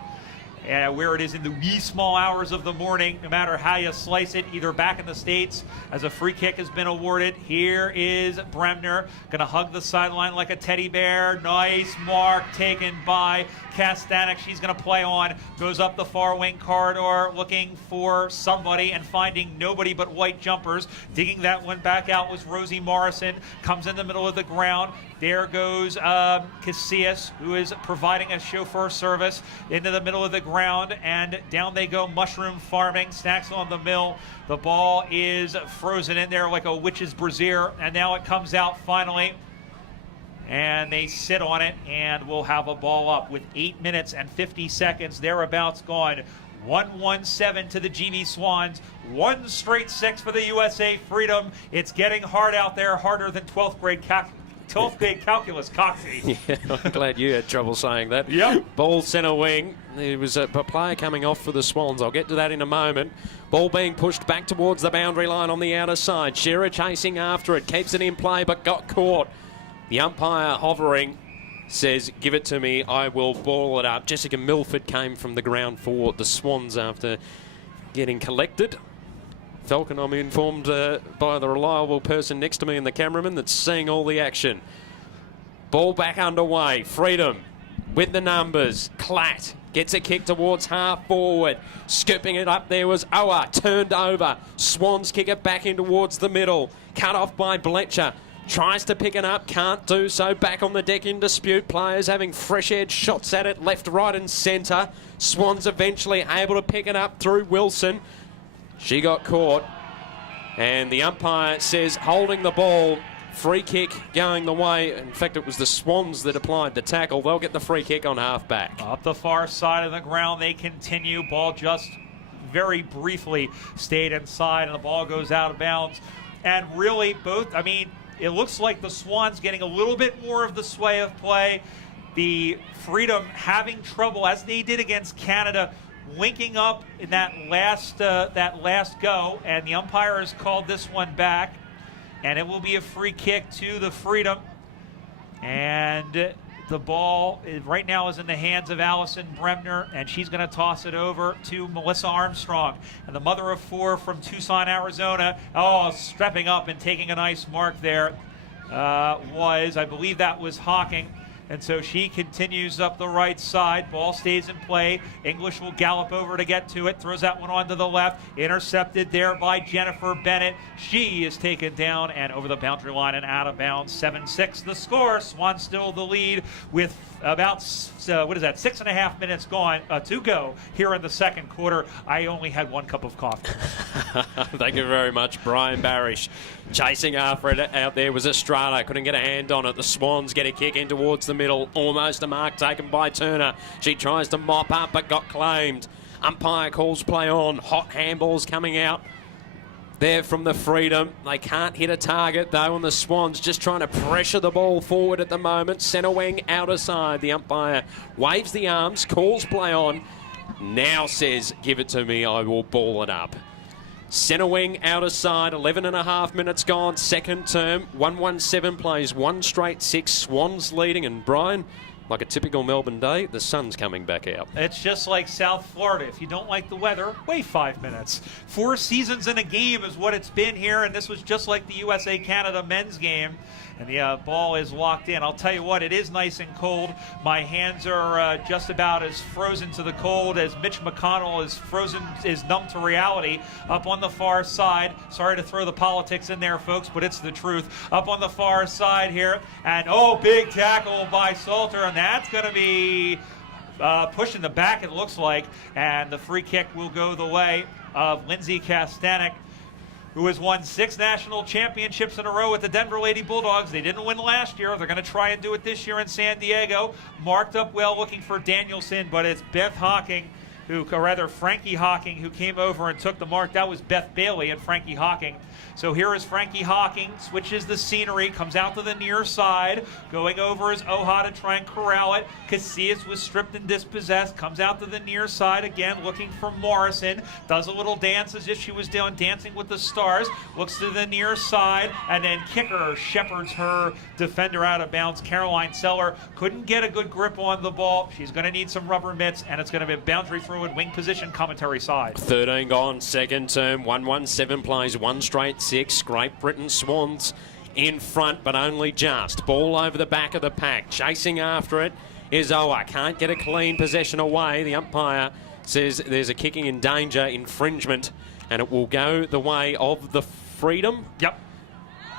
Where it is in the wee small hours of the morning, no matter how you slice it, either back in the States as a free kick has been awarded. Here is Bremner, going to hug the sideline like a teddy bear. Nice mark taken by Castanek. She's going to play on, goes up the far wing corridor looking for somebody and finding nobody but white jumpers. Digging that one back out was Rosie Morrison, comes in the middle of the ground. There goes Casillas, who is providing a chauffeur service into the middle of the ground, and down they go, mushroom farming, snacks on the mill. The ball is frozen in there like a witch's brassiere, and now it comes out finally. and they sit on it, and we'll have a ball up with 8 minutes and 50 seconds thereabouts gone. 1-1-7 to the Genie Swans. 1 straight 6 for the USA Freedom. It's getting hard out there, harder than 12th grade calculus, Coxie. Yeah, I'm glad you had trouble saying that. Yep. Ball centre wing. There was a player coming off for the Swans. I'll get to that in a moment. Ball being pushed back towards the boundary line on the outer side. Shearer chasing after it. Keeps it in play but got caught. The umpire hovering. Says, give it to me, I will ball it up. Jessica Milford came from the ground for the Swans after getting collected. Falcon, I'm informed by the reliable person next to me and the cameraman that's seeing all the action. Ball back underway. Freedom with the numbers. Klatt gets a kick towards half forward. Scooping it up there was Oa. Turned over. Swans kick it back in towards the middle. Cut off by Bletcher. Tries to pick it up, can't do so. Back on the deck in dispute. Players having fresh edge shots at it, left, right and centre. Swans eventually able to pick it up through Wilson. She got caught. And the umpire says holding the ball. Free kick going the way. In fact, it was the Swans that applied the tackle. They'll get the free kick on half back. Up the far side of the ground, they continue. Ball just very briefly stayed inside, and the ball goes out of bounds. And really, it looks like the Swans getting a little bit more of the sway of play. The Freedom having trouble, as they did against Canada, linking up in that last go, and the umpire has called this one back, and it will be a free kick to the Freedom. And the ball right now is in the hands of Allison Bremner, and she's going to toss it over to Melissa Armstrong. And the mother of 4 from Tucson, Arizona, stepping up and taking a nice mark there I believe that was Hawking. And so she continues up the right side. Ball stays in play. English will gallop over to get to it. Throws that one onto the left. Intercepted there by Jennifer Bennett. She is taken down and over the boundary line and out of bounds. 7-6 the score. Swans still the lead with about 6.5 minutes to go here in the second quarter. I only had 1 cup of coffee. Thank you very much, Brian Barish. Chasing after it out there was Estrada. Couldn't get a hand on it. The Swans get a kick in towards the middle. Almost a mark taken by Turner. She tries to mop up but got claimed. Umpire calls play on. Hot handballs coming out there from the Freedom. They can't hit a target though, and the Swans just trying to pressure the ball forward at the moment. Centre wing outer side. The umpire waves the arms, calls play on. Now says, give it to me, I will ball it up. Centre wing outer side, 11.5 minutes gone, second term. 1-1-7 plays 1 straight 6. Swans leading, and Brian, like a typical Melbourne day, the sun's coming back out. It's just like South Florida. If you don't like the weather, wait 5 minutes. 4 seasons in a game is what it's been here, and this was just like the USA-Canada men's game. And the ball is locked in. I'll tell you what, it is nice and cold. My hands are just about as frozen to the cold as Mitch McConnell is numb to reality up on the far side. Sorry to throw the politics in there, folks, but it's the truth. Up on the far side here. And, big tackle by Salter, and that's going to be pushing the back, it looks like. And the free kick will go the way of Lindsay Kastanek, who has won 6 national championships in a row with the Denver Lady Bulldogs. They didn't win last year. They're going to try and do it this year in San Diego. Marked up well looking for Danielson, but it's Frankie Hawking, who came over and took the mark. That was Beth Bailey and Frankie Hawking. So here is Frankie Hawking, switches the scenery, comes out to the near side. Going over is Oha to try and corral it. Casillas was stripped and dispossessed, comes out to the near side again, looking for Morrison. Does a little dance as if she was doing Dancing with the Stars. Looks to the near side, and then kicker shepherds her defender out of bounds. Caroline Seller couldn't get a good grip on the ball. She's going to need some rubber mitts, and it's going to be a boundary throw in wing position, commentary side. 13 gone, second term. 1-1-7 plays 1 straight 6. Great Britain Swans in front, but only just. Ball over the back of the pack. Chasing after it is Oa. Can't get a clean possession away. The umpire says there's a kicking in danger, infringement, and it will go the way of the Freedom. Yep.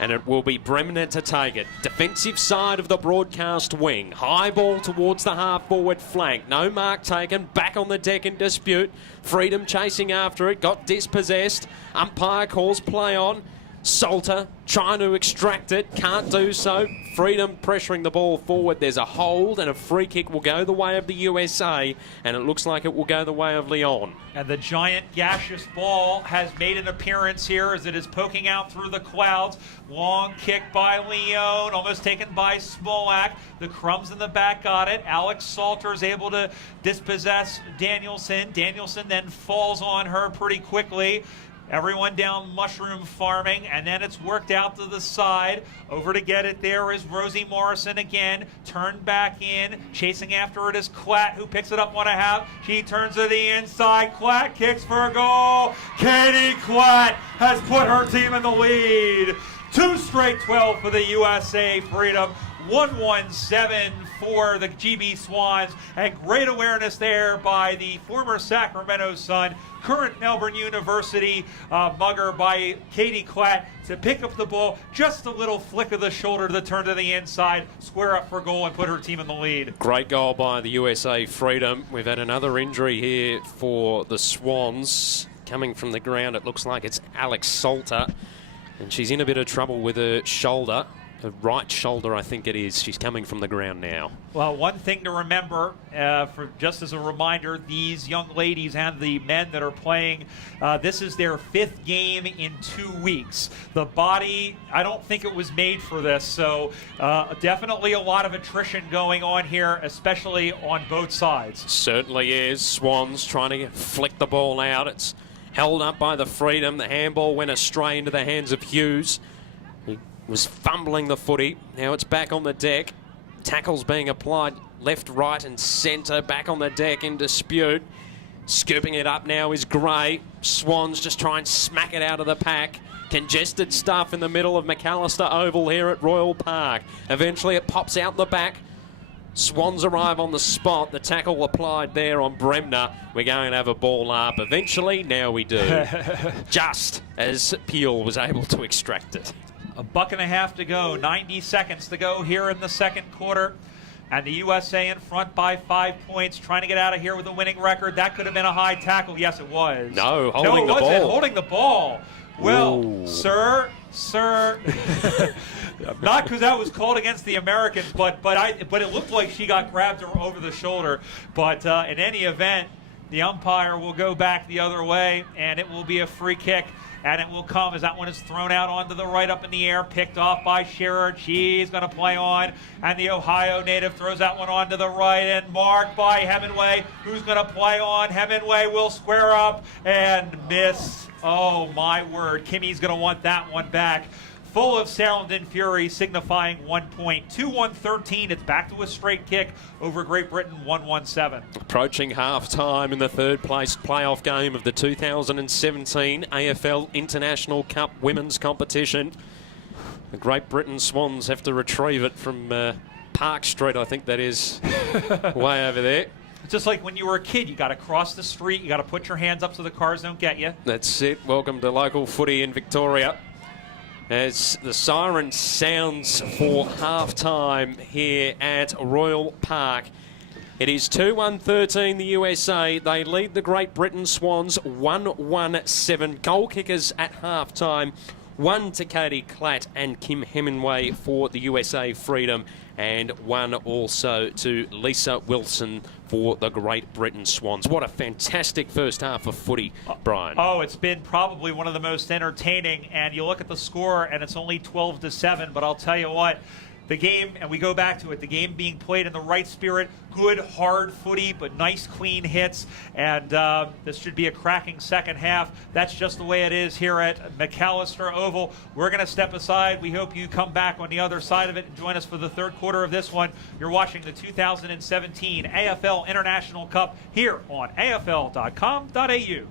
And it will be Bremner to take it. Defensive side of the broadcast wing. High ball towards the half-forward flank. No mark taken. Back on the deck in dispute. Freedom chasing after it. Got dispossessed. Umpire calls play on. Salter trying to extract it, can't do so. Freedom pressuring the ball forward. There's a hold and a free kick will go the way of the USA, and it looks like it will go the way of Lyon. And the giant gaseous ball has made an appearance here as it is poking out through the clouds. Long kick by Lyon, almost taken by Smolak. The crumbs in the back got it. Alex Salter is able to dispossess Danielson. Danielson then falls on her pretty quickly. Everyone down mushroom farming, and then it's worked out to the side. Over to get it there is Rosie Morrison again. Turned back in. Chasing after it is Klatt, who picks it up 1.5. She turns to the inside. Klatt kicks for a goal. Katie Klatt has put her team in the lead. 2 straight 12 for the USA Freedom. 1-1-7 for the GB Swans, and great awareness there by the former Sacramento Sun, current Melbourne University mugger by Katie Klatt to pick up the ball, just a little flick of the shoulder to turn to the inside, square up for goal and put her team in the lead. Great goal by the USA Freedom. We've had another injury here for the Swans. Coming from the ground, it looks like it's Alex Salter, and she's in a bit of trouble with her shoulder. Her right shoulder, I think it is. She's coming from the ground now. Well, one thing to remember, for just as a reminder, these young ladies and the men that are playing, this is their 5th game in 2 weeks. The body, I don't think it was made for this, so definitely a lot of attrition going on here, especially on both sides. Certainly is. Swans trying to flick the ball out. It's held up by the Freedom. The handball went astray into the hands of Hughes. He was fumbling the footy. Now it's back on the deck. Tackles being applied left, right and centre. Back on the deck in dispute. Scooping it up now is Gray. Swans just try and smack it out of the pack. Congested stuff in the middle of McAllister Oval here at Royal Park. Eventually it pops out the back. Swans arrive on the spot. The tackle applied there on Bremner. We're going to have a ball up eventually. Now we do. Just as Peel was able to extract it. $1.50 to go, 90 seconds to go here in the second quarter. And the USA in front by 5 points, trying to get out of here with a winning record. That could have been a high tackle. Yes, it was. No, holding the ball. No, it wasn't. Holding the ball. Well, Ooh. sir, not because that was called against the Americans, but it looked like she got grabbed over the shoulder. But in any event, the umpire will go back the other way, and it will be a free kick. And it will come as that one is thrown out onto the right, up in the air, picked off by Shearer. She's going to play on, and the Ohio native throws that one onto the right and marked by Hemingway, who's going to play on. Hemingway will square up and miss. Oh, my word. Kimmy's going to want that one back. Full of sound and fury, signifying 1 point. 2-1-13. It's back to a straight kick over Great Britain, 1-1-7. Approaching half-time in the third place playoff game of the 2017 AFL International Cup Women's Competition. The Great Britain Swans have to retrieve it from Park Street, I think that is, way over there. It's just like when you were a kid, you got to cross the street, you got to put your hands up so the cars don't get you. That's it. Welcome to local footy in Victoria. As the siren sounds for half-time here at Royal Park. It is 2-1-13 the USA. They lead the Great Britain Swans 1-1-7. Goal kickers at half-time. One to Katie Klatt and Kim Hemingway for the USA Freedom, and one also to Lisa Wilson for the Great Britain Swans. What a fantastic first half of footy, Brian. Oh, it's been probably one of the most entertaining, and you look at the score and it's only 12-7, but I'll tell you what, the game, and we go back to it, the game being played in the right spirit, good hard footy, but nice clean hits, and this should be a cracking second half. That's just the way it is here at McAllister Oval. We're going to step aside. We hope you come back on the other side of it and join us for the third quarter of this one. You're watching the 2017 AFL International Cup here on AFL.com.au.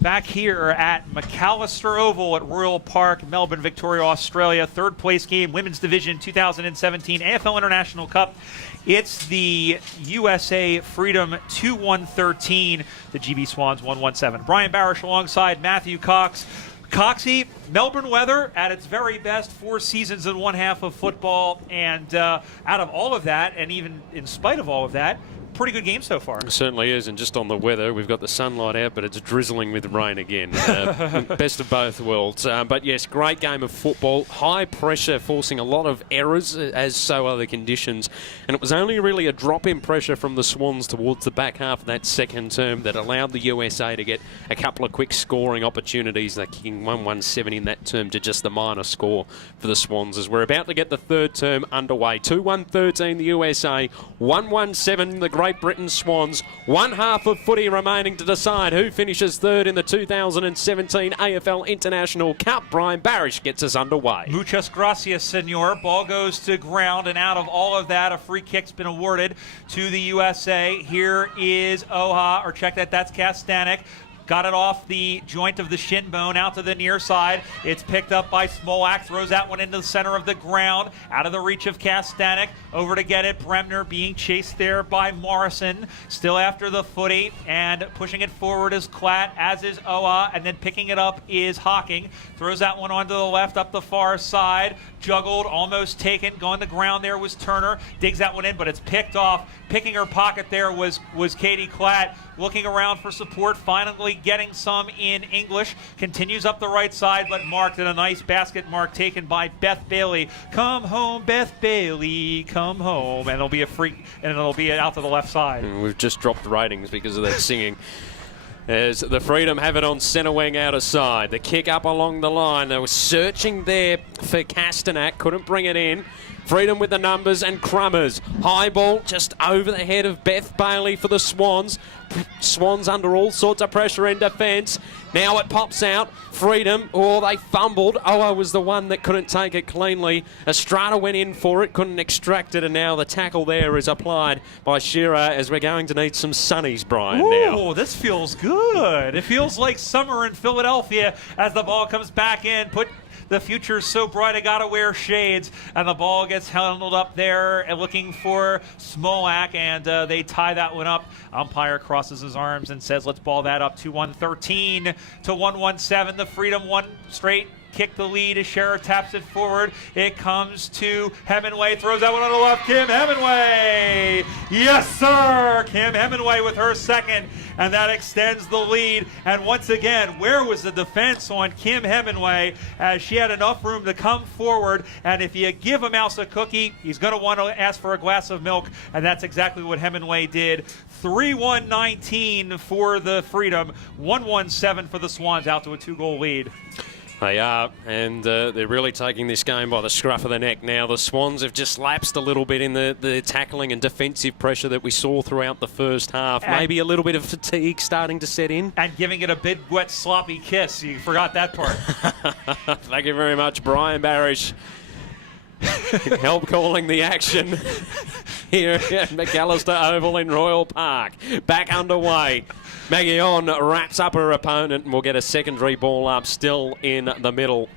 Back here at McAllister Oval at Royal Park, Melbourne, Victoria, Australia. Third place game, Women's Division 2017 AFL International Cup. It's the USA Freedom 2-1-13. The GB Swans 1-1-7. Brian Barish alongside Matthew Cox. Coxie, Melbourne weather at its very best, 4 seasons and 1/2 of football. And out of all of that, and even in spite of all of that, pretty good game so far. It certainly is, and just on the weather, we've got the sunlight out, but it's drizzling with rain again. Best of both worlds. But yes, great game of football. High pressure, forcing a lot of errors, as so are the conditions. And it was only really a drop in pressure from the Swans towards the back half of that second term that allowed the USA to get a couple of quick scoring opportunities. They're kicking 1-1-7 in that term to just the minor score for the Swans as we're about to get the third term underway. 2-1-13 the USA, 1-1-7 the Great Britain Swans. 1/2 of footy remaining to decide who finishes third in the 2017 AFL International Cup. Brian Barish gets us underway. Muchas gracias, senor. Ball goes to ground, and out of all of that, a free kick's been awarded to the USA. Here is Oha, or check that, that's Kastanek. Got it off the joint of the shin bone out to the near side. It's picked up by Smolak, throws that one into the center of the ground, out of the reach of Kastanek. Over to get it, Bremner being chased there by Morrison, still after the footy, and pushing it forward is Klatt, as is Oa, and then picking it up is Hawking. Throws that one onto the left, up the far side, juggled, almost taken, going to ground there was Turner, digs that one in, but it's picked off. Picking her pocket there was Katie Klatt, looking around for support, finally getting some in English, continues up the right side, but marked, and a nice basket mark taken by Beth Bailey. Come home, Beth Bailey, come home. And it'll be a free, and it'll be out to the left side. And we've just dropped ratings because of that singing. As the Freedom have it on centre wing out of side. The kick up along the line. They were searching there for Kastanek, couldn't bring it in. Freedom with the numbers and Crummers. High ball just over the head of Beth Bailey for the Swans. Swans under all sorts of pressure in defence. Now it pops out. Freedom, they fumbled. Oa was the one that couldn't take it cleanly. Estrada went in for it, couldn't extract it, and now the tackle there is applied by Shearer as we're going to need some sunnies, Brian, now. Oh, this feels good. It feels like summer in Philadelphia as the ball comes back in. The future's so bright I gotta wear shades, and the ball gets handled up there and looking for Smolak, and they tie that one up. Umpire crosses his arms and says, let's ball that up to 113 to 117. The Freedom one straight. Kick the lead as Scherer taps it forward. It comes to Hemingway, throws that one on the left. Kim Hemingway! Yes, sir! Kim Hemingway with her second, and that extends the lead. And once again, where was the defense on Kim Hemingway as she had enough room to come forward? And if you give a mouse a cookie, he's going to want to ask for a glass of milk, and that's exactly what Hemingway did. 3-1-19 for the Freedom, 1-1-7 for the Swans, out to a 2-goal lead. They are, and they're really taking this game by the scruff of the neck now. The Swans have just lapsed a little bit in the tackling and defensive pressure that we saw throughout the first half. And maybe a little bit of fatigue starting to set in. And giving it a big, wet, sloppy kiss. You forgot that part. Thank you very much, Brian Barish. Help calling the action here at McAllister Oval in Royal Park. Back underway. Maguillon wraps up her opponent and will get a secondary ball up, still in the middle.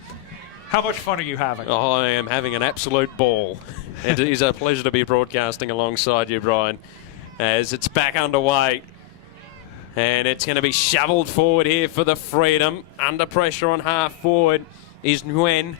How much fun are you having? Oh, I am having an absolute ball. It is a pleasure to be broadcasting alongside you, Brian, as it's back underway. And it's going to be shoveled forward here for the Freedom. Under pressure on half forward is Nguyen.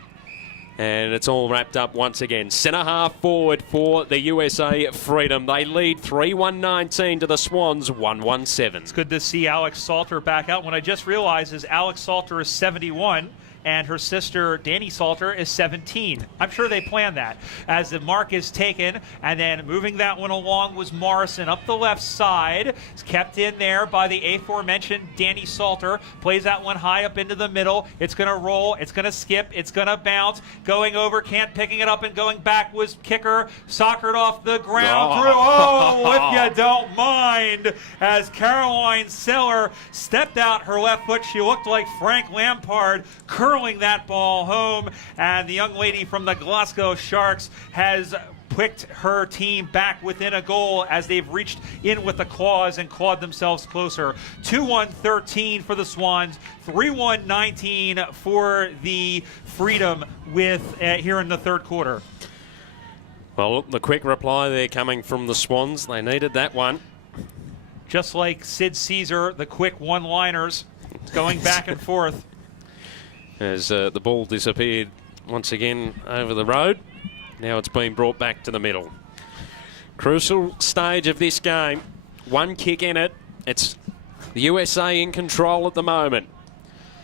And it's all wrapped up once again. Centre half forward for the USA Freedom. They lead 3-1-19 to the Swans, 1-1-7. It's good to see Alex Salter back out. What I just realized is Alex Salter is 71. And her sister, Danny Salter, is 17. I'm sure they planned that. As the mark is taken, and then moving that one along was Morrison up the left side. It's kept in there by the aforementioned Danny Salter. Plays that one high up into the middle. It's going to roll. It's going to skip. It's going to bounce. Going over, can't picking it up and going back was kicker. Soccered off the ground. If you don't mind. As Caroline Seller stepped out her left foot, she looked like Frank Lampard, curling that ball home, and the young lady from the Glasgow Sharks has picked her team back within a goal as they've reached in with the claws and clawed themselves closer. 2-1-13 for the Swans, 3-1-19 for the Freedom with here in the third quarter. Well, the quick reply there coming from the Swans. They needed that one. Just like Sid Caesar, the quick one-liners going back and forth. As the ball disappeared once again over the road. Now it's been brought back to the middle. Crucial stage of this game. One kick in it. It's the USA in control at the moment.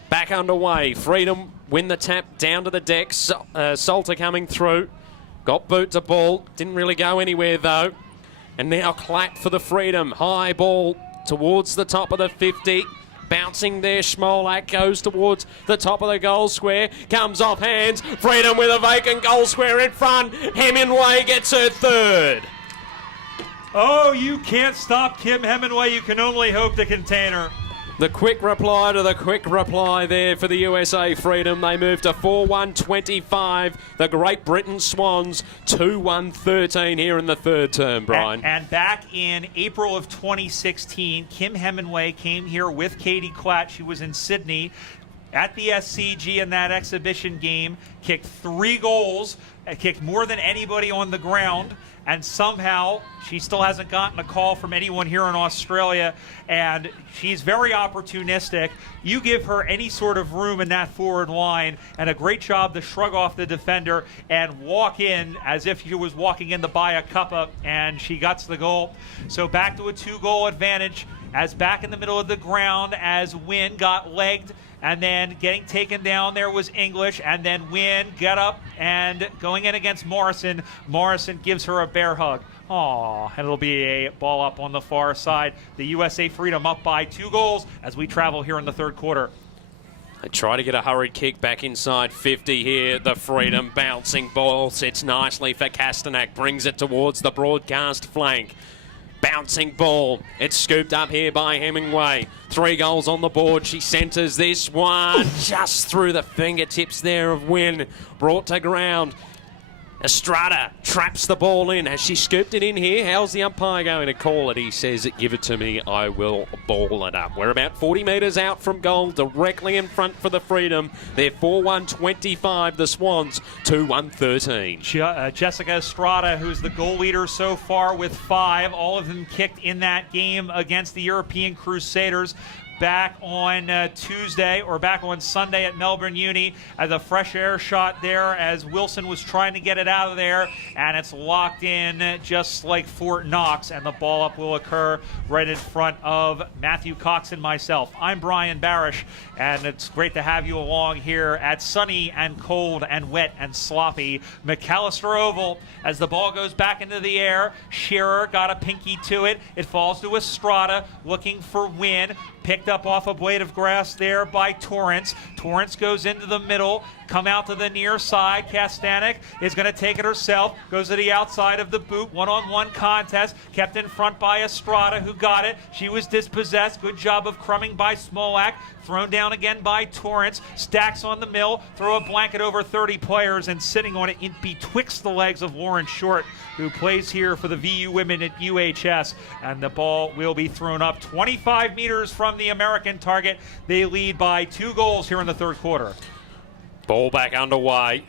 Back underway. Freedom win the tap down to the deck. Salter coming through. Got boot to ball. Didn't really go anywhere though. And now clap for the Freedom. High ball towards the top of the 50. Bouncing there, Smolak goes towards the top of the goal square. Comes off hands. Freedom with a vacant goal square in front. Hemingway gets her third. Oh, you can't stop Kim Hemingway. You can only hope to contain her. The quick reply to the quick reply there for the USA Freedom. They move to 4-1-25. The Great Britain Swans 2-1-13 here in the third term, Brian. And back in April of 2016, Kim Hemingway came here with Katie Klatt. She was in Sydney at the SCG in that exhibition game, kicked 3 goals, kicked more than anybody on the ground. And somehow she still hasn't gotten a call from anyone here in Australia, and she's very opportunistic. You give her any sort of room in that forward line, and a great job to shrug off the defender and walk in as if she was walking in to buy a cuppa, and she gets the goal. So back to a 2-goal advantage as back in the middle of the ground as Wynn got legged. And then getting taken down there was English, and then Wynn got up and going in against Morrison. Morrison gives her a bear hug. Aw, and it'll be a ball up on the far side. The USA Freedom up by 2 goals as we travel here in the third quarter. They try to get a hurried kick back inside 50 here. The Freedom bouncing ball sits nicely for Castanak, brings it towards the broadcast flank. Bouncing ball. It's scooped up here by Hemingway. 3 goals on the board. She centres this one just through the fingertips there of Wynn. Brought to ground. Estrada traps the ball in. Has she scooped it in here? How's the umpire going to call it? He says, give it to me, I will ball it up. We're about 40 metres out from goal, directly in front for the Freedom. They're 4-1-25, the Swans 2-1-13. Jessica Estrada, who's the goal leader so far with 5, all of them kicked in that game against the European Crusaders. Back on Tuesday, or back on Sunday at Melbourne Uni, as a fresh air shot there as Wilson was trying to get it out of there, and it's locked in just like Fort Knox, and the ball up will occur right in front of Matthew Cox and myself. I'm Brian Barish, and it's great to have you along here at sunny and cold and wet and sloppy McAllister Oval as the ball goes back into the air. Shearer got a pinky to it. It falls to Estrada, looking for Wynn. Picked up off a blade of grass there by Torrance. Torrance goes into the middle, come out to the near side. Castanek is going to take it herself, goes to the outside of the boot. One-on-one contest, kept in front by Estrada, who got it. She was dispossessed. Good job of crumbing by Smolak. Thrown down again by Torrance. Stacks on the mill, throw a blanket over 30 players, and sitting on it in betwixt the legs of Lauren Short, who plays here for the VU women at UHS. And the ball will be thrown up 25 meters from the American target. They lead by 2 goals here in the third quarter. Ball back underway.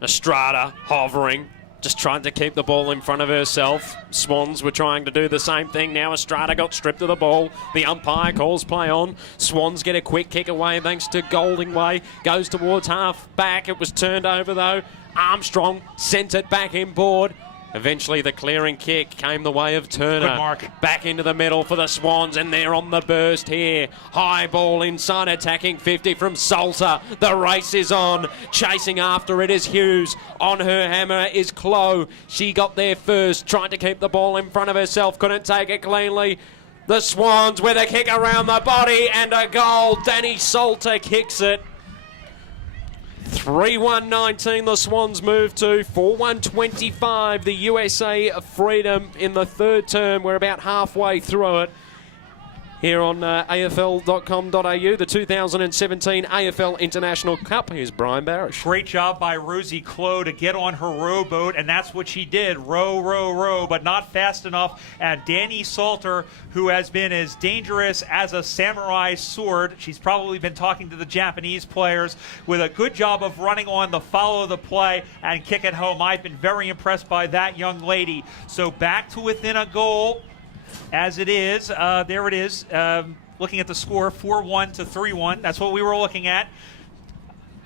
Estrada hovering, just trying to keep the ball in front of herself. Swans were trying to do the same thing. Now Estrada got stripped of the ball. The umpire calls play on. Swans get a quick kick away thanks to Goldingway. Goes towards half back. It was turned over though. Armstrong sent it back inboard. Eventually the clearing kick came the way of Turner. Good mark. Back into the middle for the Swans, and they're on the burst here. High ball inside, attacking 50 from Salter. The race is on. Chasing after it is Hughes. On her hammer is Clough. She got there first, trying to keep the ball in front of herself. Couldn't take it cleanly. The Swans with a kick around the body and a goal. Danny Salter kicks it. 3-1-19 the Swans move to 4-1-25 the USA Freedom in the third term. We're about halfway through it. here on AFL.com.au. The 2017 AFL International Cup. Here's Brian Barish. Great job by Rosie Clow to get on her rowboat, and that's what she did. Row, row, row, but not fast enough. And Danny Salter, who has been as dangerous as a samurai sword, she's probably been talking to the Japanese players, with a good job of running on the follow the play and kick it home. I've been very impressed by that young lady. So back to within a goal. As it is, there it is. Looking at the score, 4-1 to 3-1. That's what we were looking at.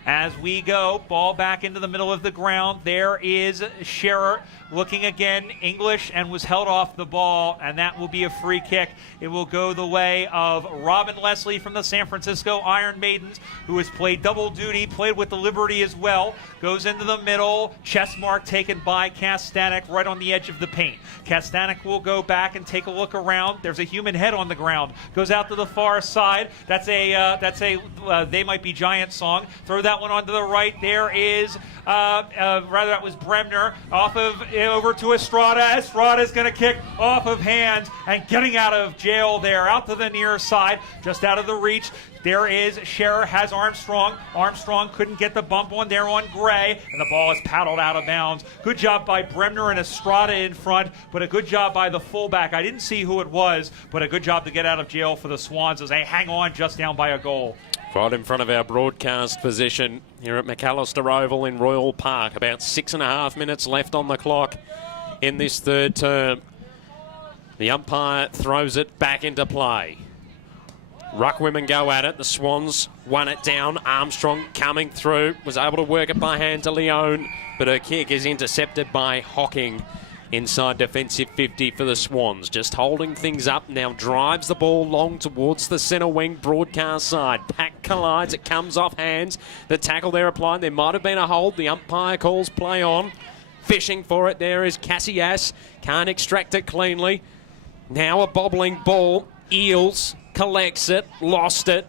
As we go, ball back into the middle of the ground. There is Scherer looking again, English, and was held off the ball, and that will be a free kick. It will go the way of Robin Leslie from the San Francisco Iron Maidens, who has played double duty, played with the Liberty as well. Goes into the middle, chest mark taken by Kastanek right on the edge of the paint. Kastanek will go back and take a look around. There's a human head on the ground. Goes out to the far side. That's a They Might Be Giant song. Throw that one onto the right. There is that was Bremner over to Estrada. Estrada's going to kick off of hands and getting out of jail there, out to the near side, just out of the reach. There is Scherer, has Armstrong. Armstrong couldn't get the bump on there on Gray, and the ball is paddled out of bounds. Good job by Bremner and Estrada in front, but a good job by the fullback. I didn't see who it was, but a good job to get out of jail for the Swans as they hang on just down by a goal. Right in front of our broadcast position here at McAllister Oval in Royal Park. About 6.5 minutes left on the clock in this third term. The umpire throws it back into play. Ruck women go at it. The Swans won it down. Armstrong coming through. Was able to work it by hand to Leone, but her kick is intercepted by Hocking. Inside defensive 50 for the Swans. Just holding things up. Now drives the ball long towards the centre wing broadcast side. Pack collides. It comes off hands. The tackle there applied. There might have been a hold. The umpire calls play on. Fishing for it there is Cassias. Can't extract it cleanly. Now a bobbling ball. Eels collects it. Lost it.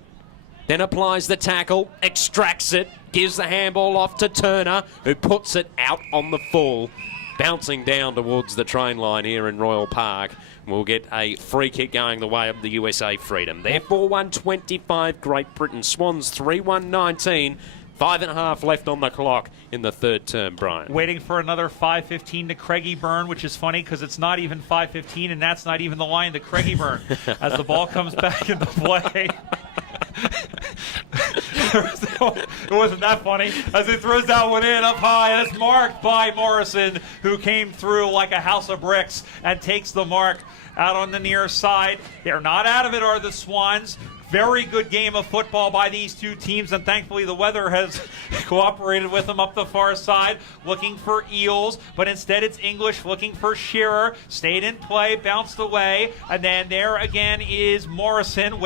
Then applies the tackle. Extracts it. Gives the handball off to Turner, who puts it out on the full. Bouncing down towards the train line here in Royal Park. We'll get a free kick going the way of the USA Freedom. They're 4-1-25 Great Britain. Swans 3-1-19. 5.5 left on the clock in the third term, Brian. Waiting for another 5:15 to Craigieburn, which is funny because it's not even 5:15, and that's not even the line to Craigieburn as the ball comes back into play. It wasn't that funny as he throws that one in up high, and it's marked by Morrison, who came through like a house of bricks and takes the mark out on the near side. They're not out of it, are the Swans. Very good game of football by these two teams, and thankfully the weather has cooperated with them up the far side, looking for Eels, but instead it's English looking for Shearer. Stayed in play, bounced away, and then there again is Morrison,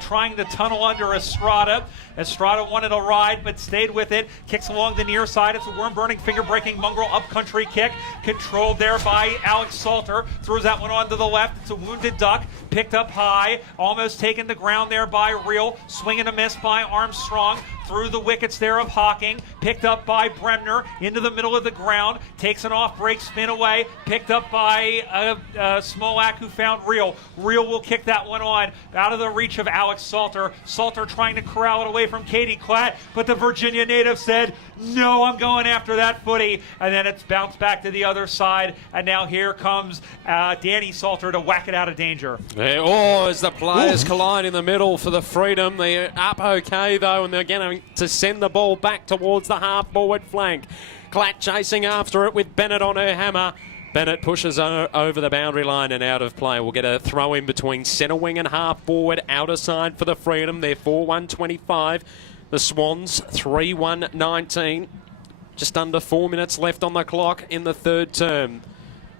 trying to tunnel under Estrada. Estrada wanted a ride, but stayed with it. Kicks along the near side. It's a worm-burning, finger-breaking mongrel up-country kick. Controlled there by Alex Salter. Throws that one on to the left. It's a wounded duck. Picked up high. Almost taken the ground there by Reel. Swing and a miss by Armstrong. Through the wickets there of Hocking. Picked up by Bremner. Into the middle of the ground. Takes an off-break spin away. Picked up by Smolak, who found Reel. Reel will kick that one on. Out of the reach of Alex Salter. Salter trying to corral it away from Katie Klatt, but the Virginia native said, no, I'm going after that footy. And then it's bounced back to the other side. And now here comes Danny Salter to whack it out of danger. As the players collide in the middle for the Freedom. They're up okay, though, and they're going to send the ball back towards the half-forward flank. Klatt chasing after it with Bennett on her hammer. Bennett pushes over the boundary line and out of play. We'll get a throw in between centre wing and half forward. Outer side for the Freedom. They're 4-1-25. The Swans 3-1-19. Just under 4 minutes left on the clock in the third term.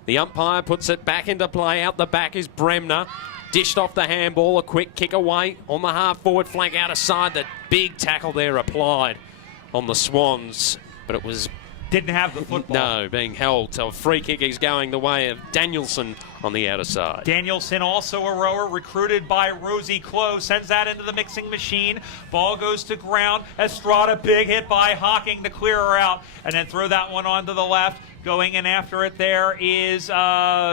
The umpire puts it back into play. Out the back is Bremner. Dished off the handball. A quick kick away on the half forward flank outer side. That big tackle there applied on the Swans. But it was... Didn't have the football. No, being held. So a free kick is going the way of Danielson on the outer side. Danielson, also a rower, recruited by Rosie Clough, sends that into the mixing machine. Ball goes to ground. Estrada, big hit by Hocking to clear her out, and then throw that one onto the left. Going in after it there is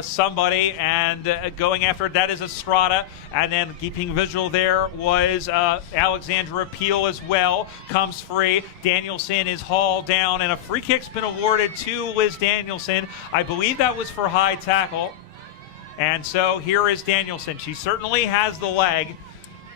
somebody, and going after it, that is Estrada. And then keeping visual there was Alexandra Peel as well. Comes free. Danielson is hauled down, and a free kick's been awarded to Liz Danielson. I believe that was for high tackle. And so here is Danielson. She certainly has the leg.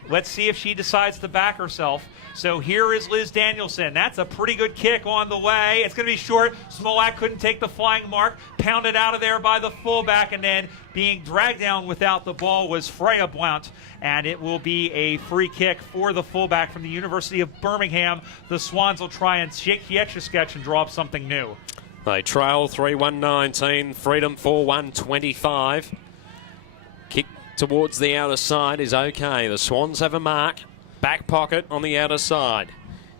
Let's see if she decides to back herself. So here is Liz Danielson. That's a pretty good kick on the way. It's going to be short. Smolak couldn't take the flying mark. Pounded out of there by the fullback, and then being dragged down without the ball was Freya Blount. And it will be a free kick for the fullback from the University of Birmingham. The Swans will try and shake the Etch-a-Sketch and draw up something new. They trail 3-1-19, Freedom 4-1-25. Kick towards the outer side is okay. The Swans have a mark. Back pocket on the outer side.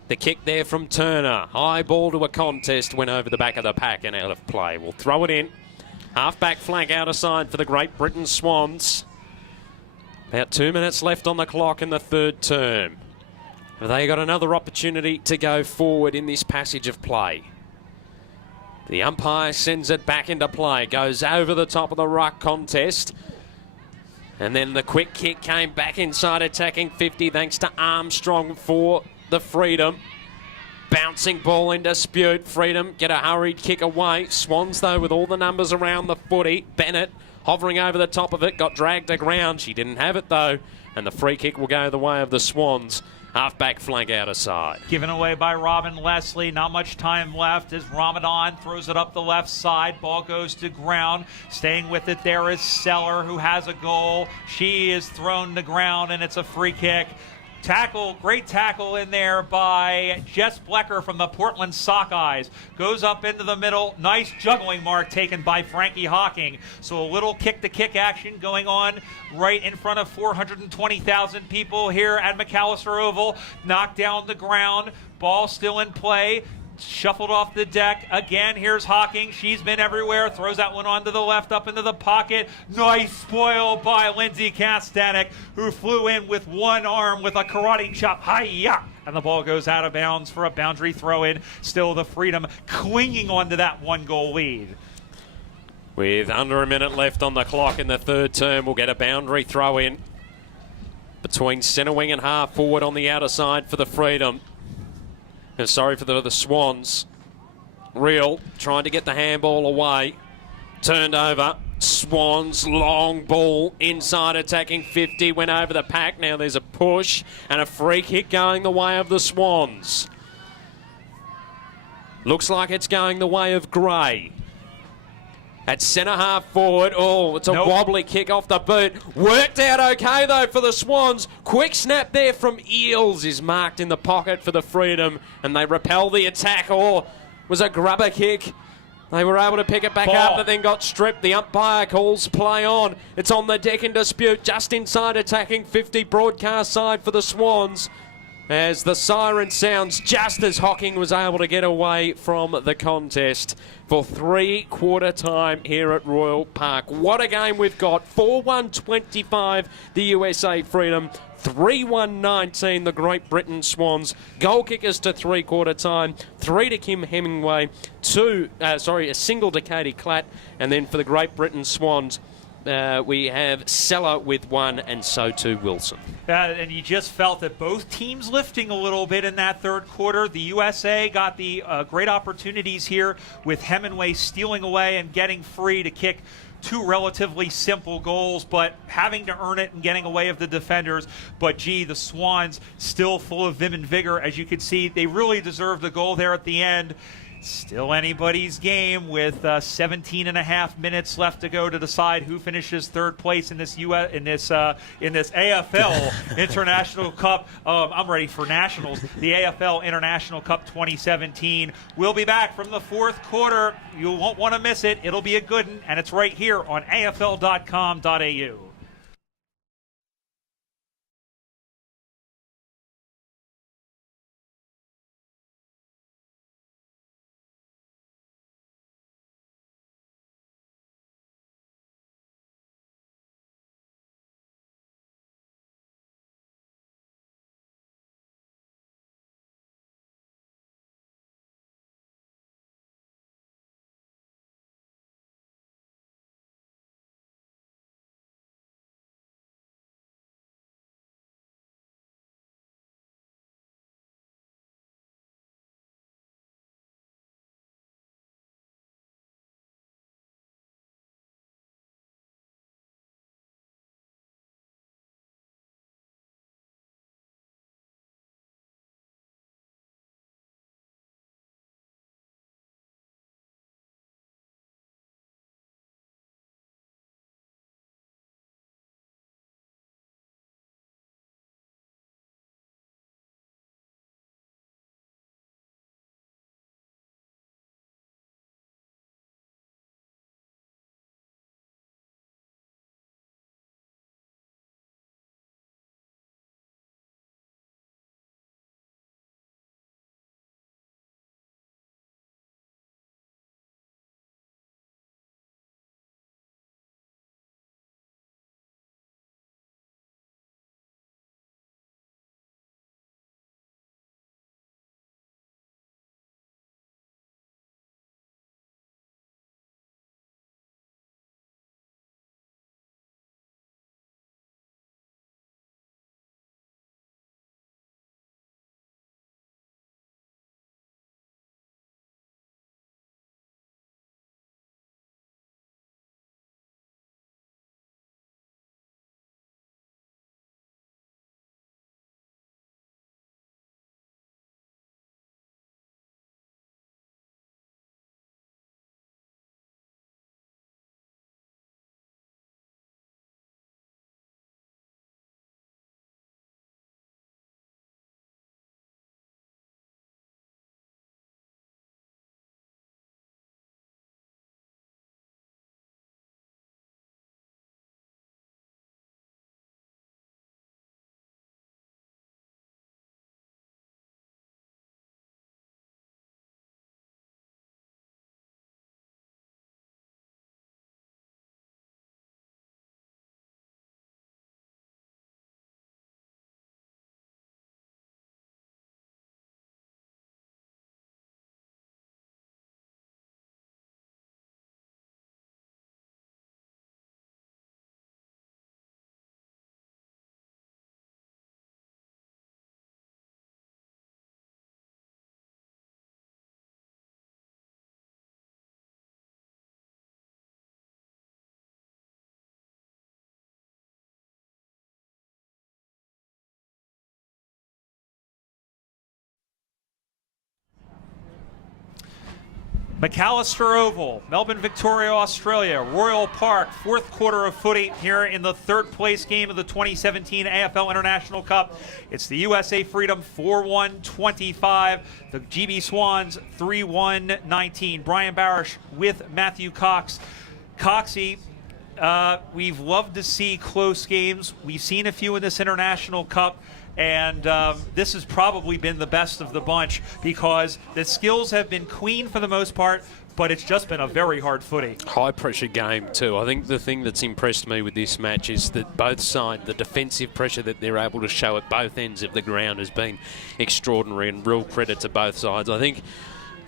The kick there from Turner. High ball to a contest. Went over the back of the pack and out of play. We'll throw it in. Half-back flank outer side for the Great Britain Swans. About 2 minutes left on the clock in the third term. Have they got another opportunity to go forward in this passage of play? The umpire sends it back into play. Goes over the top of the ruck contest. And then the quick kick came back inside attacking 50 thanks to Armstrong for the Freedom. Bouncing ball in dispute. Freedom get a hurried kick away. Swans, though, with all the numbers around the footy. Bennett hovering over the top of it, got dragged to ground. She didn't have it, though. And the free kick will go the way of the Swans. Half-back flank outer side. Given away by Robin Leslie. Not much time left as Ramadan throws it up the left side. Ball goes to ground. Staying with it there is Seller, who has a goal. She is thrown to ground, and it's a free kick. Tackle, great tackle in there by Jess Blecker from the Portland Sockeyes. Goes up into the middle. Nice juggling mark taken by Frankie Hocking. So a little kick-to-kick action going on right in front of 420,000 people here at McAllister Oval. Knocked down the ground. Ball still in play. Shuffled off the deck. Again, here's Hocking. She's been everywhere. Throws that one onto the left, up into the pocket. Nice spoil by Lindsay Kastanek, who flew in with one arm with a karate chop. Hi-ya! And the ball goes out of bounds for a boundary throw-in. Still the Freedom clinging onto that one-goal lead. With under a minute left on the clock in the third term, we'll get a boundary throw-in between centre wing and half forward on the outer side for the Freedom. Sorry for the Swans. Real trying to get the handball away. Turned over. Swans long ball inside attacking 50. Went over the pack. Now there's a push and a free kick going the way of the Swans. Looks like it's going the way of Gray. At centre half forward. Oh, it's a wobbly kick off the boot. Worked out okay, though, for the Swans. Quick snap there from Eels is marked in the pocket for the Freedom, and they repel the attack. Oh, was a grubber kick. They were able to pick it back up, but then got stripped. The umpire calls play on. It's on the deck in dispute, just inside attacking 50, broadcast side for the Swans. As the siren sounds just as Hocking was able to get away from the contest for three-quarter time here at Royal Park. What a game we've got. 4-1-25, the USA Freedom. 3-1-19, the Great Britain Swans. Goal kickers to three-quarter time. 3 to Kim Hemingway. A single to Katie Klatt. And then for the Great Britain Swans, we have Seller with 1, and so too Wilson. And you just felt that both teams lifting a little bit in that third quarter. The USA got the great opportunities here with Hemingway stealing away and getting free to kick 2 relatively simple goals, but having to earn it and getting away of the defenders. But gee, the Swans still full of vim and vigor. As you can see, they really deserved the goal there at the end. Still anybody's game with 17 and a half minutes left to go to decide who finishes third place in this AFL International Cup. I'm ready for nationals. The AFL International Cup 2017. We'll be back from the fourth quarter. You won't want to miss it. It'll be a good one, and it's right here on AFL.com.au. McAllister Oval, Melbourne, Victoria, Australia, Royal Park, fourth quarter of footy here in the third place game of the 2017 AFL International Cup. It's the USA Freedom 4-1-25, the GB Swans 3-1-19. Brian Barish with Matthew Cox. Coxie, we've loved to see close games. We've seen a few in this International Cup. And this has probably been the best of the bunch because the skills have been clean for the most part, but it's just been a very hard footy. High pressure game too. I think the thing that's impressed me with this match is that both sides, the defensive pressure that they're able to show at both ends of the ground has been extraordinary, and real credit to both sides. I think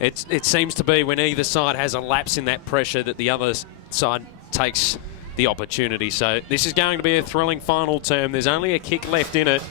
it seems to be when either side has a lapse in that pressure that the other side takes the opportunity. So this is going to be a thrilling final term. There's only a kick left in it.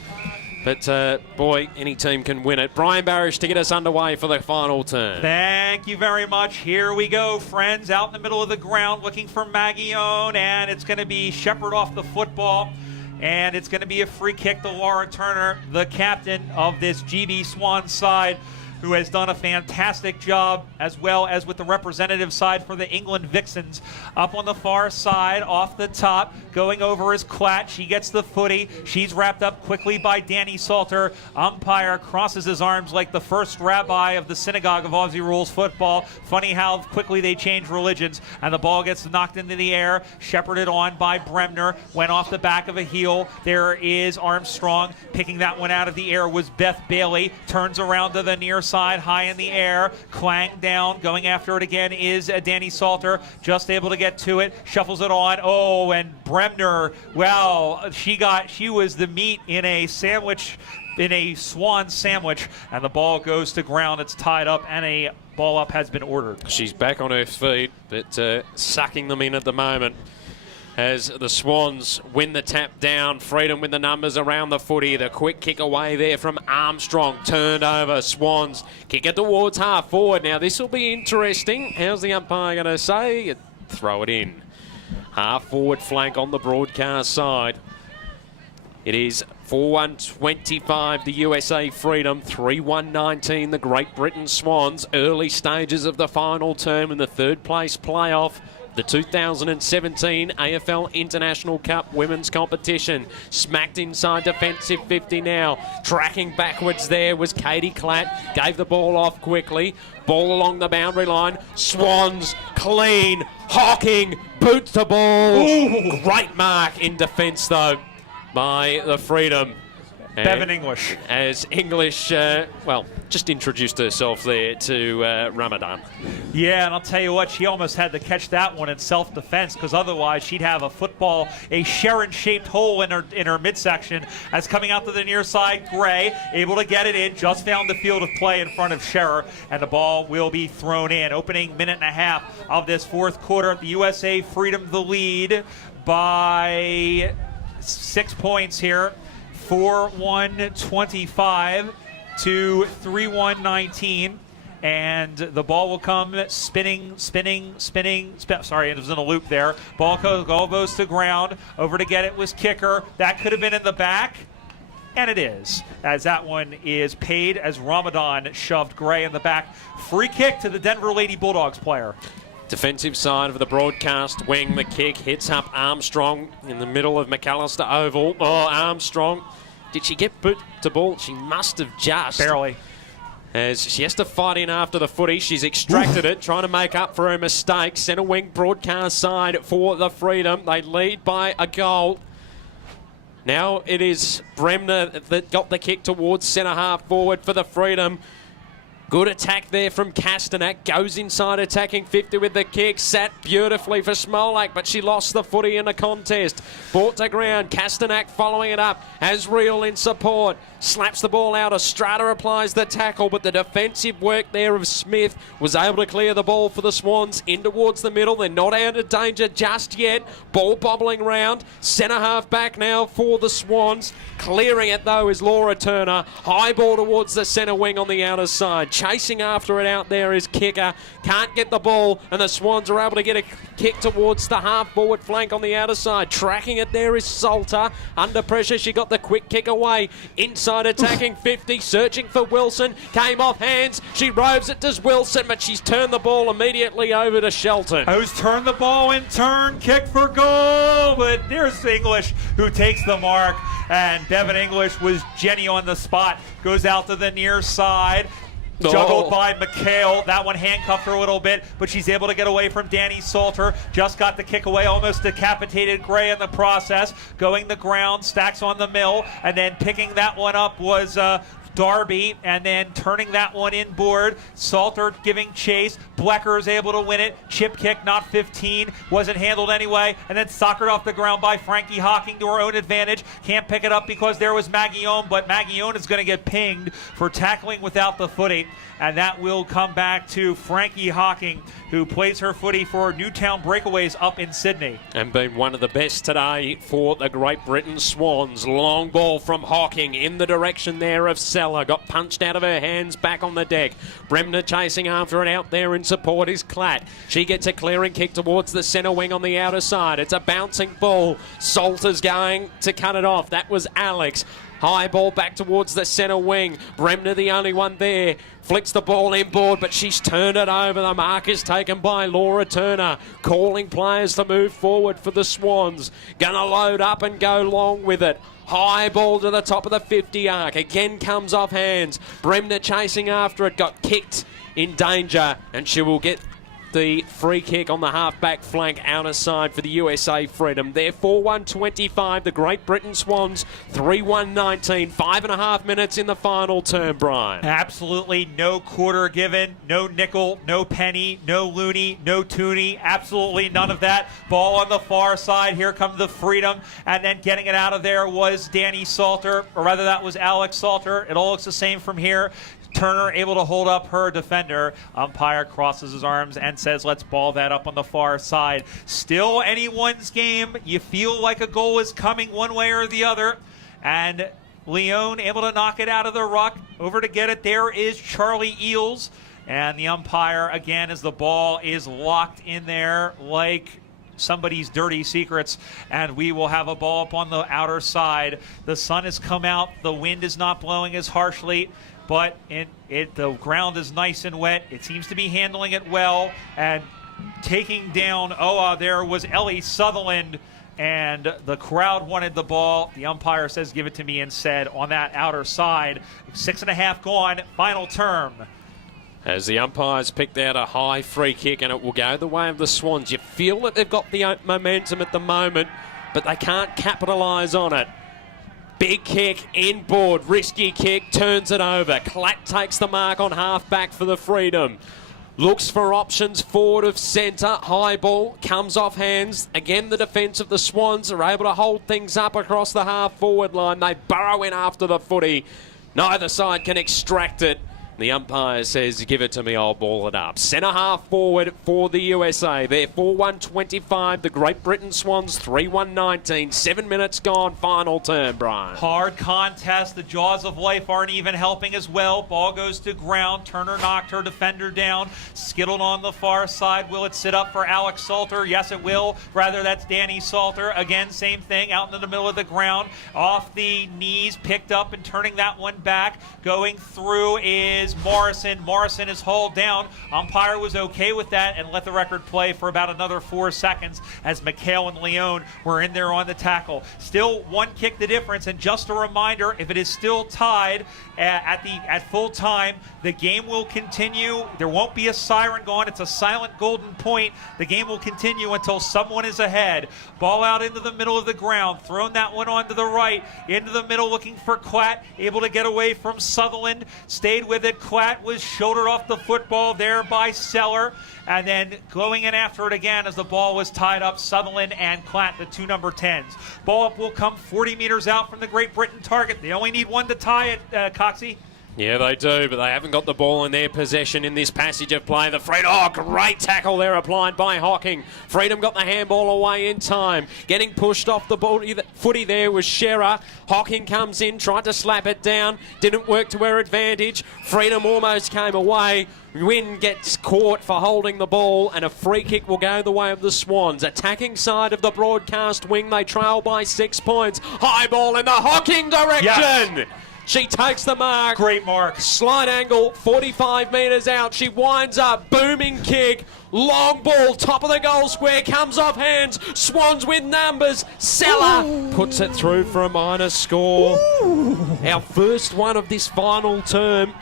But, boy, any team can win it. Brian Barish to get us underway for the final turn. Thank you very much. Here we go, friends, out in the middle of the ground looking for Maguione, and it's going to be Shepherd off the football, and it's going to be a free kick to Laura Turner, the captain of this GB Swan side, who has done a fantastic job, as well as with the representative side for the England Vixens. Up on the far side, off the top, going over is Klatt. She gets the footy. She's wrapped up quickly by Danny Salter. Umpire crosses his arms like the first rabbi of the synagogue of Aussie rules football. Funny how quickly they change religions. And the ball gets knocked into the air, shepherded on by Bremner. Went off the back of a heel. There is Armstrong. Picking that one out of the air was Beth Bailey. Turns around to the near side, high in the air, clang down, going after it again is Danny Salter, just able to get to it, shuffles it on, oh, and Bremner, well, she was the meat in a sandwich, in a Swan sandwich, and the ball goes to ground. It's tied up, and a ball up has been ordered. She's back on her feet, but sucking them in at the moment. As the Swans win the tap down, Freedom with the numbers around the footy. The quick kick away there from Armstrong, turned over. Swans kick it towards half forward. Now this will be interesting. How's the umpire going to say? Throw it in. Half forward flank on the broadcast side. It is 4-1-25 the USA Freedom, 3-1-19 the Great Britain Swans. Early stages of the final term in the third place playoff. The 2017 AFL International Cup Women's Competition. Smacked inside defensive 50 now. Tracking backwards there was Katie Klatt. Gave the ball off quickly. Ball along the boundary line. Swans clean. Hocking. Boot to ball. Ooh. Great mark in defence though by the Freedom. Bevan English. As English, just introduced herself there to Ramadan. Yeah, and I'll tell you what, she almost had to catch that one in self-defense, because otherwise she'd have a Sharon-shaped hole in her midsection. As coming out to the near side, Gray, able to get it in, just found the field of play in front of Scherer, and the ball will be thrown in. Opening minute and a half of this fourth quarter, the USA Freedom the lead by 6 points here. 4-1-25 to 3-1-19, and the ball will come spinning. Sorry, it was in a loop there. Ball goes to ground. Over to get it was Kicker. That could have been in the back, and it is, as that one is paid as Ramadan shoved Gray in the back. Free kick to the Denver Lady Bulldogs player. Defensive side of the broadcast wing, the kick hits up Armstrong in the middle of McAllister Oval. Oh, Armstrong. Did she get boot to ball? She must have just. Barely. As she has to fight in after the footy. She's extracted it, trying to make up for her mistake. Centre wing broadcast side for the Freedom. They lead by a goal. Now it is Bremner that got the kick towards centre half forward for the Freedom. Good attack there from Castanak. Goes inside attacking 50 with the kick. Sat beautifully for Smolak, but she lost the footy in the contest. Brought to ground. Castanak following it up. Has Real in support. Slaps the ball out. Estrada applies the tackle, but the defensive work there of Smith was able to clear the ball for the Swans in towards the middle. They're not out of danger just yet. Ball bobbling round. Centre half back now for the Swans. Clearing it though is Laura Turner. High ball towards the centre wing on the outer side. Chasing after it out there is Kicker. Can't get the ball, and the Swans are able to get a kick towards the half forward flank on the outer side. Tracking it there is Salter. Under pressure, she got the quick kick away. Inside outside attacking 50, searching for Wilson. Came off hands. She roves it, does Wilson, but she's turned the ball immediately over to Shelton. Who's turned the ball in turn, kick for goal, but there's English who takes the mark, and Devin English was Jenny on the spot, goes out to the near side. Juggled by McHale. That one handcuffed her a little bit, but she's able to get away from Danny Salter. Just got the kick away, almost decapitated Gray in the process. Going the ground, stacks on the mill, and then picking that one up was Darby, and then turning that one inboard. Salter giving chase. Blecker is able to win it. Chip kick, not 15. Wasn't handled anyway. And then soccered off the ground by Frankie Hocking to her own advantage. Can't pick it up because there was Maguillon, but Maguillon is going to get pinged for tackling without the footy. And that will come back to Frankie Hocking, who plays her footy for Newtown Breakaways up in Sydney. And been one of the best today for the Great Britain Swans. Long ball from Hocking in the direction there of Seller. Got punched out of her hands, back on the deck. Bremner chasing after it. Out there in support is Klatt. She gets a clearing kick towards the centre wing on the outer side. It's a bouncing ball. Salter's going to cut it off. That was Alex. High ball back towards the centre wing. Bremner the only one there. Flicks the ball inboard, but she's turned it over. The mark is taken by Laura Turner. Calling players to move forward for the Swans. Gonna load up and go long with it. High ball to the top of the 50 arc. Again comes off hands. Bremner chasing after it. Got kicked in danger, and she will get the free kick on the half-back flank outer side for the USA Freedom. They're 4-1-25. The Great Britain Swans 3-1-19. 5.5 minutes in the final term, Brian. Absolutely no quarter given, no nickel, no penny, no loony, no toonie, absolutely none of that. Ball on the far side. Here comes the Freedom, and then getting it out of there was Danny Salter, or rather that was Alex Salter. It all looks the same from here. Turner able to hold up her defender. Umpire crosses his arms and says, let's ball that up on the far side. Still anyone's game. You feel like a goal is coming one way or the other. And Leone able to knock it out of the ruck. Over to get it. There is Charlie Eels. And the umpire, again, as the ball is locked in there like somebody's dirty secrets, and we will have a ball up on the outer side. The sun has come out. The wind is not blowing as harshly, but the ground is nice and wet. It seems to be handling it well, and taking down there was Ellie Sutherland, and the crowd wanted the ball. The umpire says, give it to me instead on that outer side. 6.5 gone, final term. As the umpires picked out a high free kick, and it will go the way of the Swans. You feel that they've got the momentum at the moment, but they can't capitalise on it. Big kick, inboard, risky kick, turns it over. Klatt takes the mark on half-back for the Freedom. Looks for options forward of centre. High ball comes off hands. Again, the defence of the Swans are able to hold things up across the half-forward line. They burrow in after the footy. Neither side can extract it. The umpire says, give it to me, I'll ball it up. Centre half forward for the USA. They're 4-1-25. The Great Britain Swans 3-1-19. 7 minutes gone, final turn, Brian. Hard contest. The jaws of life aren't even helping as well. Ball goes to ground. Turner knocked her defender down. Skittled on the far side. Will it sit up for Alex Salter? Yes, it will. Rather, that's Danny Salter. Again, same thing. Out into the middle of the ground. Off the knees. Picked up and turning that one back. Going through is Morrison. Morrison is hauled down. Umpire was okay with that and let the record play for about another 4 seconds as McHale and Leone were in there on the tackle. Still one kick the difference, and just a reminder, if it is still tied at full time, the game will continue. There won't be a siren going. It's a silent golden point. The game will continue until someone is ahead. Ball out into the middle of the ground. Thrown that one onto the right. Into the middle looking for Klatt. Able to get away from Sutherland. Stayed with it. Klatt was shouldered off the football there by Seller. And then going in after it again as the ball was tied up. Sutherland and Klatt, the two number 10s. Ball up will come 40 meters out from the Great Britain target. They only need one to tie it, Coxie. Yeah, they do, but they haven't got the ball in their possession in this passage of play. The Freedom, great tackle there applied by Hocking. Freedom got the handball away in time. Getting pushed off the footy there was Scherer. Hocking comes in, tried to slap it down. Didn't work to her advantage. Freedom almost came away. Wynn gets caught for holding the ball, and a free kick will go the way of the Swans. Attacking side of the broadcast wing, they trail by 6 points. High ball in the Hocking direction. Yes. She takes the mark. Great mark. Slight angle, 45 metres out. She winds up, booming kick. Long ball, top of the goal square, comes off hands. Swans with numbers. Seller puts it through for a minor score. Our first one of this final term.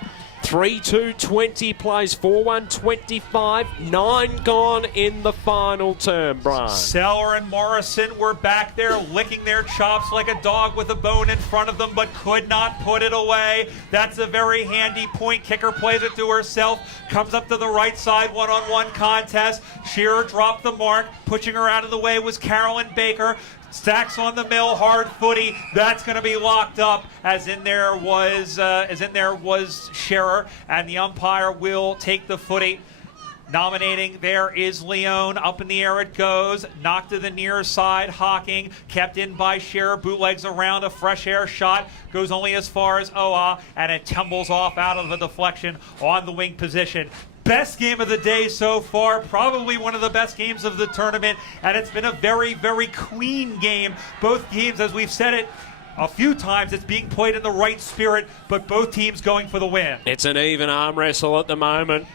3-2-20 plays 4-1-25. 9 gone in the final term, Brian. Seller and Morrison were back there licking their chops like a dog with a bone in front of them, but could not put it away. That's a very handy point. Kicker plays it to herself, comes up to the right side, one-on-one contest. Shearer dropped the mark. Pushing her out of the way was Carolyn Baker. Stacks on the mill, hard footy. That's going to be locked up, as in there was Shearer, and the umpire will take the footy. Nominating there is Leone. Up in the air it goes. Knocked to the near side. Hocking kept in by Shearer. Bootlegs around a fresh air shot. Goes only as far as Oa, and it tumbles off out of the deflection on the wing position. Best game of the day so far, probably one of the best games of the tournament, and it's been a very, very clean game. Both games, as we've said it a few times, it's being played in the right spirit, but both teams going for the win. It's an even arm wrestle at the moment.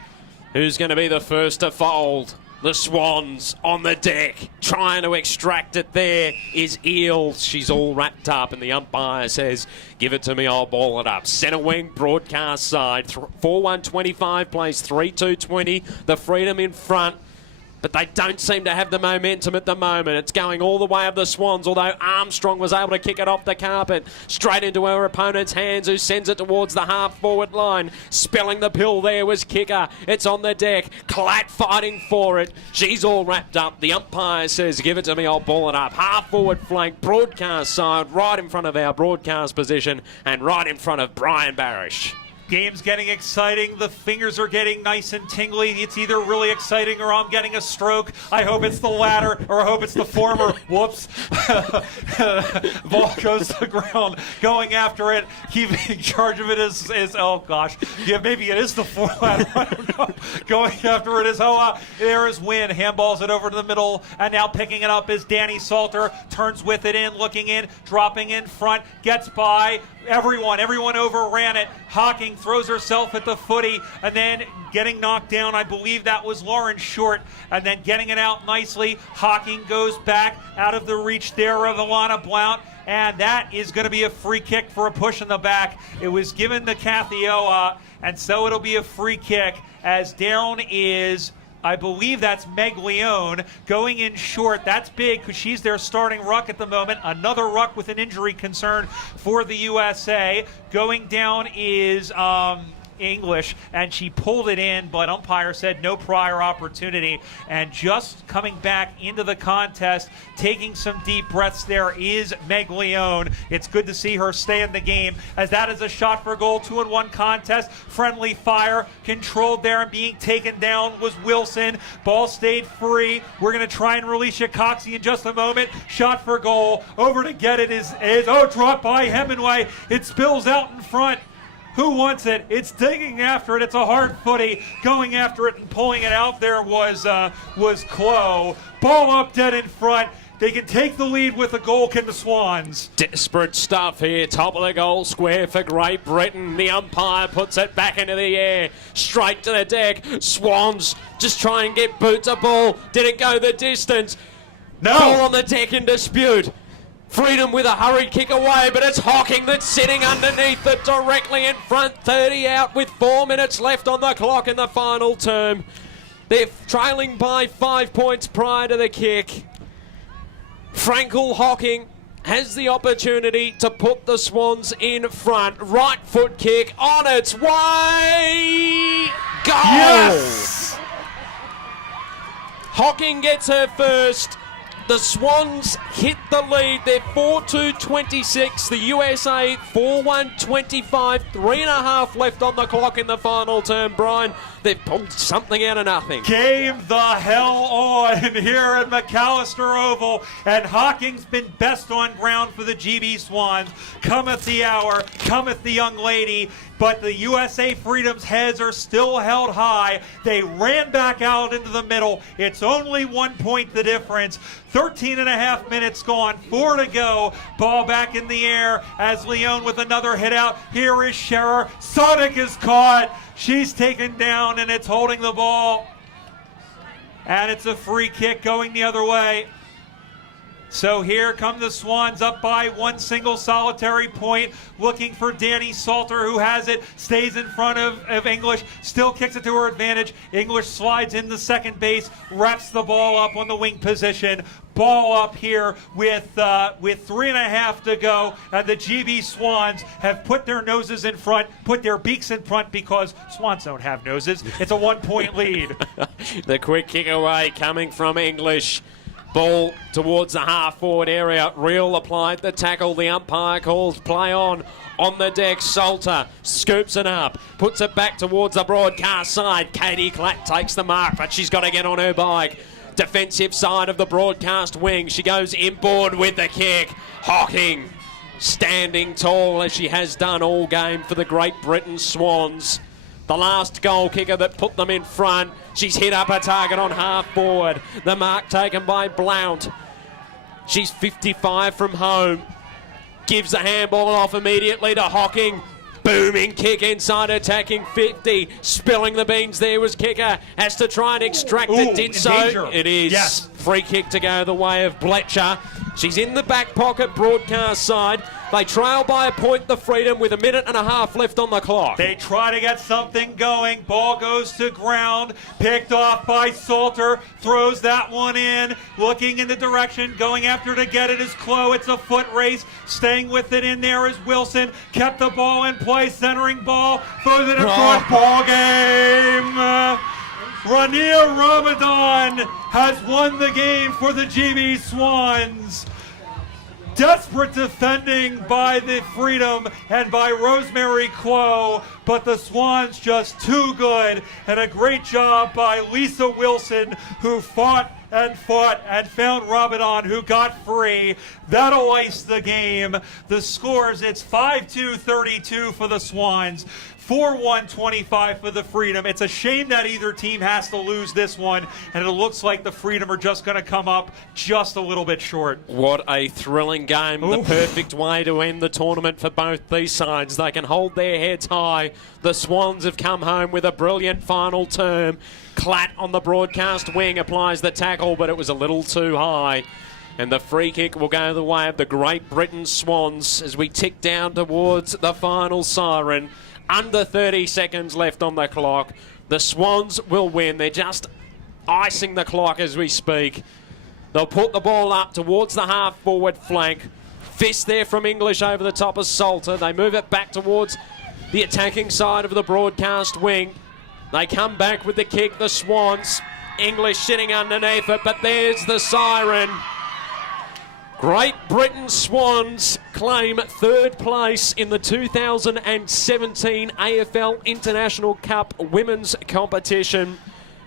Who's going to be the first to fold? The Swans on the deck, trying to extract it. There is Eels. She's all wrapped up, and the umpire says, give it to me, I'll ball it up. Centre wing, broadcast side. 4-1-25 plays 3-2-20. The Freedom in front, but they don't seem to have the momentum at the moment. It's going all the way of the Swans, although Armstrong was able to kick it off the carpet straight into her opponent's hands, who sends it towards the half-forward line. Spelling the pill there was Kicker. It's on the deck. Clatt fighting for it. She's all wrapped up. The umpire says, give it to me, I'll ball it up. Half-forward flank, broadcast side, right in front of our broadcast position and right in front of Brian Barish. Game's getting exciting. The fingers are getting nice and tingly. It's either really exciting or I'm getting a stroke. I hope it's the latter, or I hope it's the former. Whoops. Ball goes to the ground. Going after it. Keeping charge of it is oh gosh. Yeah, maybe it is the latter. I don't know. Going after it is Hoa. There is Wynn. Handballs it over to the middle. And now picking it up is Danny Salter. Turns with it in, looking in, dropping in front. Gets by. Everyone overran it. Hocking throws herself at the footy, and then getting knocked down. I believe that was Lauren Short, and then getting it out nicely. Hocking goes back out of the reach there of Alana Blount, and that is going to be a free kick for a push in the back. It was given to Kathy Oa, and so it'll be a free kick, as down is, I believe that's Meg Leone going in short. That's big because she's their starting ruck at the moment. Another ruck with an injury concern for the USA. Going down is English, and she pulled it in, but umpire said no prior opportunity. And just coming back into the contest, taking some deep breaths there, is Meg Leone. It's good to see her stay in the game, as that is a shot for goal. 2-1 contest. Friendly fire controlled there, and being taken down was Wilson. Ball stayed free. We're going to try and release Coxie in just a moment. Shot for goal. Over to get it is dropped by Hemingway. It spills out in front. Who wants it? It's digging after it. It's a hard footy. Going after it and pulling it out there was Clough. Ball up dead in front. They can take the lead with a goal, can the Swans. Desperate stuff here. Top of the goal square for Great Britain. The umpire puts it back into the air. Straight to the deck. Swans just try and get boots a ball. Didn't go the distance. No. Ball on the deck in dispute. Freedom with a hurried kick away, but it's Hocking that's sitting underneath it directly in front. 30 out with 4 minutes left on the clock in the final term. They're trailing by 5 points prior to the kick. Frankel Hocking has the opportunity to put the Swans in front. Right foot kick on its way. Goal! Yes! Hocking gets her first. The Swans hit the lead. They're 4-2-26. The USA 4-1-25. 3.5 left on the clock in the final term. Brian, they've pulled something out of nothing. Game the hell on here at McAllister Oval. And Hocking's been best on ground for the GB Swans. Cometh the hour. Cometh the young lady. but the USA Freedom's heads are still held high. They ran back out into the middle. It's only 1 point the difference. 13 and a half minutes gone, 4 to go. Ball back in the air as Leone with another hit out. Here is Scherer. Sonic is caught. She's taken down, and it's holding the ball. And it's a free kick going the other way. So here come the Swans up by one single solitary point, looking for Danny Salter, who has it, stays in front of English, still kicks it to her advantage. English slides in the second base, wraps the ball up on the wing position. Ball up here with 3.5 to go, and the GB Swans have put their noses in front, put their beaks in front, because Swans don't have noses. It's a 1 point lead. The quick kick away coming from English. Ball towards the half-forward area. Real applied the tackle. The umpire calls play on the deck. Salter scoops it up, puts it back towards the broadcast side. Katie Clatt takes the mark, but she's got to get on her bike. Defensive side of the broadcast wing. She goes inboard with the kick. Hocking standing tall as she has done all game for the Great Britain Swans. The last goal kicker that put them in front. She's hit up a target on half forward. The mark taken by Blount. She's 55 from home. Gives the handball off immediately to Hocking. Booming kick inside, attacking 50. Spilling the beans there was kicker. Has to try and extract it. Did so. Danger. It is. Yes. Free kick to go the way of Bletcher. She's in the back pocket, broadcast side. They trail by a point, the Freedom, with 1.5 minutes left on the clock. They try to get something going. Ball goes to ground. Picked off by Salter. Throws that one in. Looking in the direction. Going after to get it is Chloe. It's a foot race. Staying with it in there is Wilson. Kept the ball in play. Centering ball. Throws it in front. Ball game. Rania Ramadan has won the game for the GB Swans. Desperate defending by the Freedom and by Rosemary Clough, but the Swans just too good, and a great job by Lisa Wilson, who fought and found Ramadan, who got free. That'll ice the game. The scores, it's 5-2-32 for the Swans. 4-1-25 for the Freedom. It's a shame that either team has to lose this one, and it looks like the Freedom are just going to come up just a little bit short. What a thrilling game. Oof. The perfect way to end the tournament for both these sides. They can hold their heads high. The Swans have come home with a brilliant final term. Clatt on the broadcast wing applies the tackle, but it was a little too high. And the free kick will go the way of the Great Britain Swans as we tick down towards the final siren. Under 30 seconds left on the clock. The Swans will win. They're just icing the clock as we speak. They'll put the ball up towards the half-forward flank. Fist there from English over the top of Salter. They move it back towards the attacking side of the broadcast wing. They come back with the kick, the Swans. English sitting underneath it, but there's the siren. Great Britain Swans claim third place in the 2017 AFL International Cup Women's Competition.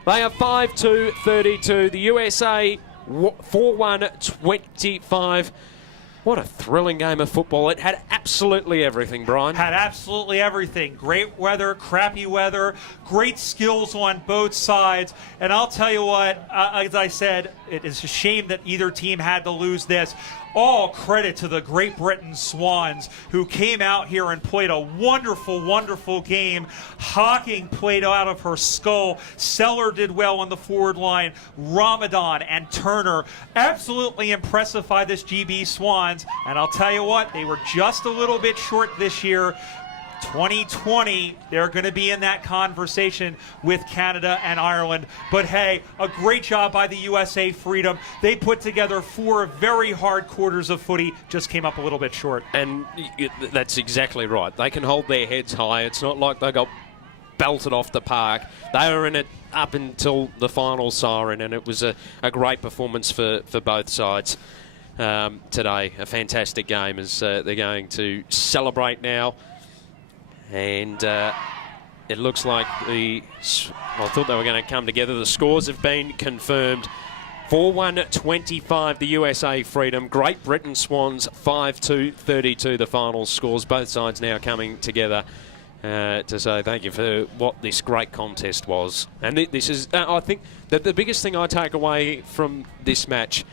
They are 5-2-32. The USA 4-1-25. What a thrilling game of football. It had absolutely everything, Brian. Had absolutely everything. Great weather, crappy weather, great skills on both sides. And I'll tell you what, as I said, it is a shame that either team had to lose this. All credit to the Great Britain Swans, who came out here and played a wonderful, wonderful game. Hocking played out of her skull. Seller did well on the forward line. Ramadan and Turner absolutely impressive by this GB Swans. And I'll tell you what, they were just a little bit short this year. 2020, they're going to be in that conversation with Canada and Ireland. But hey, a great job by the USA Freedom. They put together 4 very hard quarters of footy, just came up a little bit short. And that's exactly right. They can hold their heads high. It's not like they got belted off the park. They were in it up until the final siren, and it was a great performance for both sides today. A fantastic game as they're going to celebrate now. And it looks like I thought they were going to come together. The scores have been confirmed. 4-1-25, the USA Freedom. Great Britain Swans, 5-2-32, the final scores. Both sides now coming together to say thank you for what this great contest was. And this is, I think, that the biggest thing I take away from this match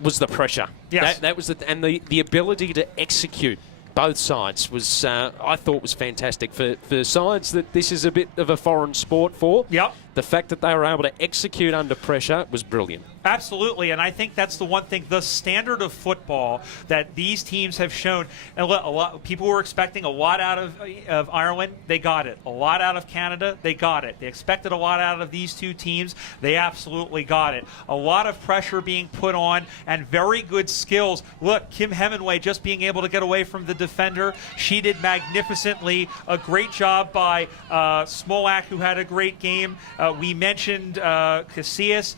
was the pressure. Yes. That was and the ability to execute. Both sides was, I thought, was fantastic for sides that this is a bit of a foreign sport for. Yep. The fact that they were able to execute under pressure was brilliant. Absolutely, and I think that's the one thing, the standard of football that these teams have shown. And a lot people were expecting a lot out of Ireland. They got it. A lot out of Canada. They got it. They expected a lot out of these two teams. They absolutely got it. A lot of pressure being put on and very good skills. Look, Kim Hemingway just being able to get away from the defender. She did magnificently. A great job by Smolak, who had a great game. We mentioned Casillas.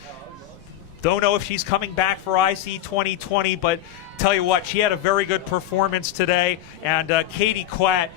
Don't know if she's coming back for IC 2020, but tell you what, she had a very good performance today. And Katie Klatt,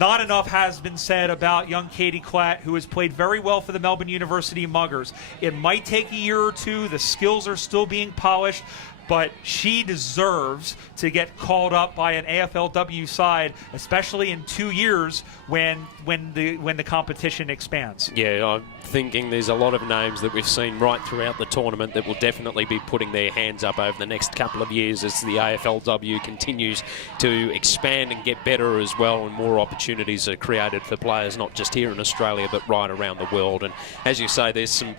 not enough has been said about young Katie Klatt, who has played very well for the Melbourne University Muggers. It might take a year or two. The skills are still being polished. But she deserves to get called up by an AFLW side, especially in 2 years when the competition expands. Yeah, I'm thinking there's a lot of names that we've seen right throughout the tournament that will definitely be putting their hands up over the next couple of years as the AFLW continues to expand and get better as well, and more opportunities are created for players not just here in Australia but right around the world. And as you say, there's some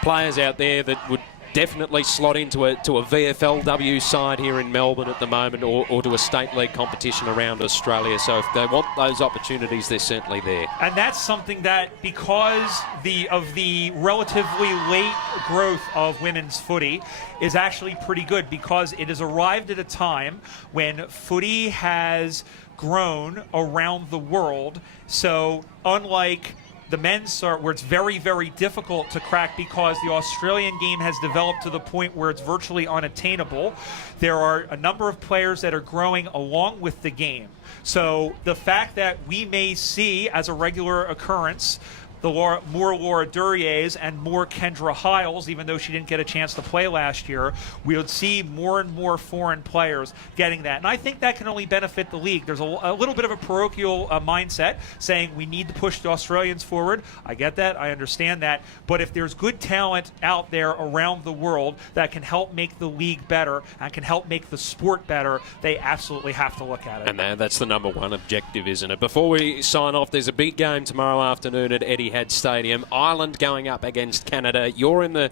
players out there that would definitely slot into a VFLW side here in Melbourne at the moment, or to a state league competition around Australia. So if they want those opportunities, they're certainly there. And that's something that, because of the relatively late growth of women's footy, is actually pretty good, because it has arrived at a time when footy has grown around the world. So unlike the men's start, where it's very, very difficult to crack because the Australian game has developed to the point where it's virtually unattainable, there are a number of players that are growing along with the game. So the fact that we may see, as a regular occurrence, more Laura Duryers and more Kendra Hiles, even though she didn't get a chance to play last year, we would see more and more foreign players getting that. And I think that can only benefit the league. There's a little bit of a parochial mindset saying we need to push the Australians forward. I get that. I understand that. But if there's good talent out there around the world that can help make the league better and can help make the sport better, they absolutely have to look at it. And that's the number one objective, isn't it? Before we sign off, there's a big game tomorrow afternoon at Etihad Stadium. Ireland going up against Canada. You're in the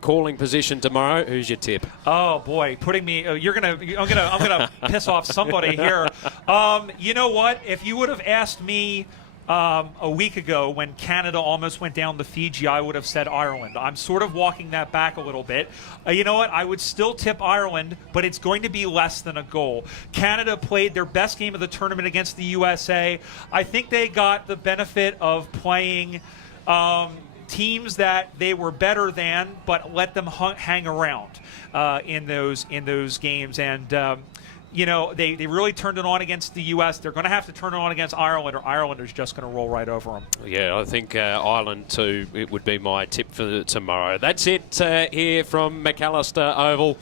calling position tomorrow. Who's your tip? Oh boy, putting me. I'm gonna piss off somebody here. You know what? If you would have asked me a week ago when Canada almost went down to Fiji, I would have said Ireland. I'm sort of walking that back a little bit. You know what? I would still tip Ireland, but it's going to be less than a goal. Canada played their best game of the tournament against the USA. I think they got the benefit of playing teams that they were better than, but let them hang around in those games. And you know, they really turned it on against the U.S. They're going to have to turn it on against Ireland, or Ireland is just going to roll right over them. Yeah, I think Ireland, too, it would be my tip for tomorrow. That's it here from McAllister Oval.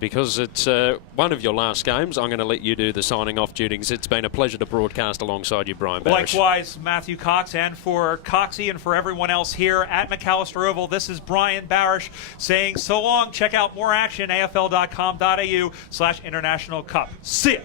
Because it's one of your last games, I'm going to let you do the signing off duties. It's been a pleasure to broadcast alongside you, Brian Barish. Likewise, Matthew Cox, and for Coxie and for everyone else here at McAllister Oval, this is Brian Barish saying so long. Check out more action, afl.com.au/International Cup. See ya.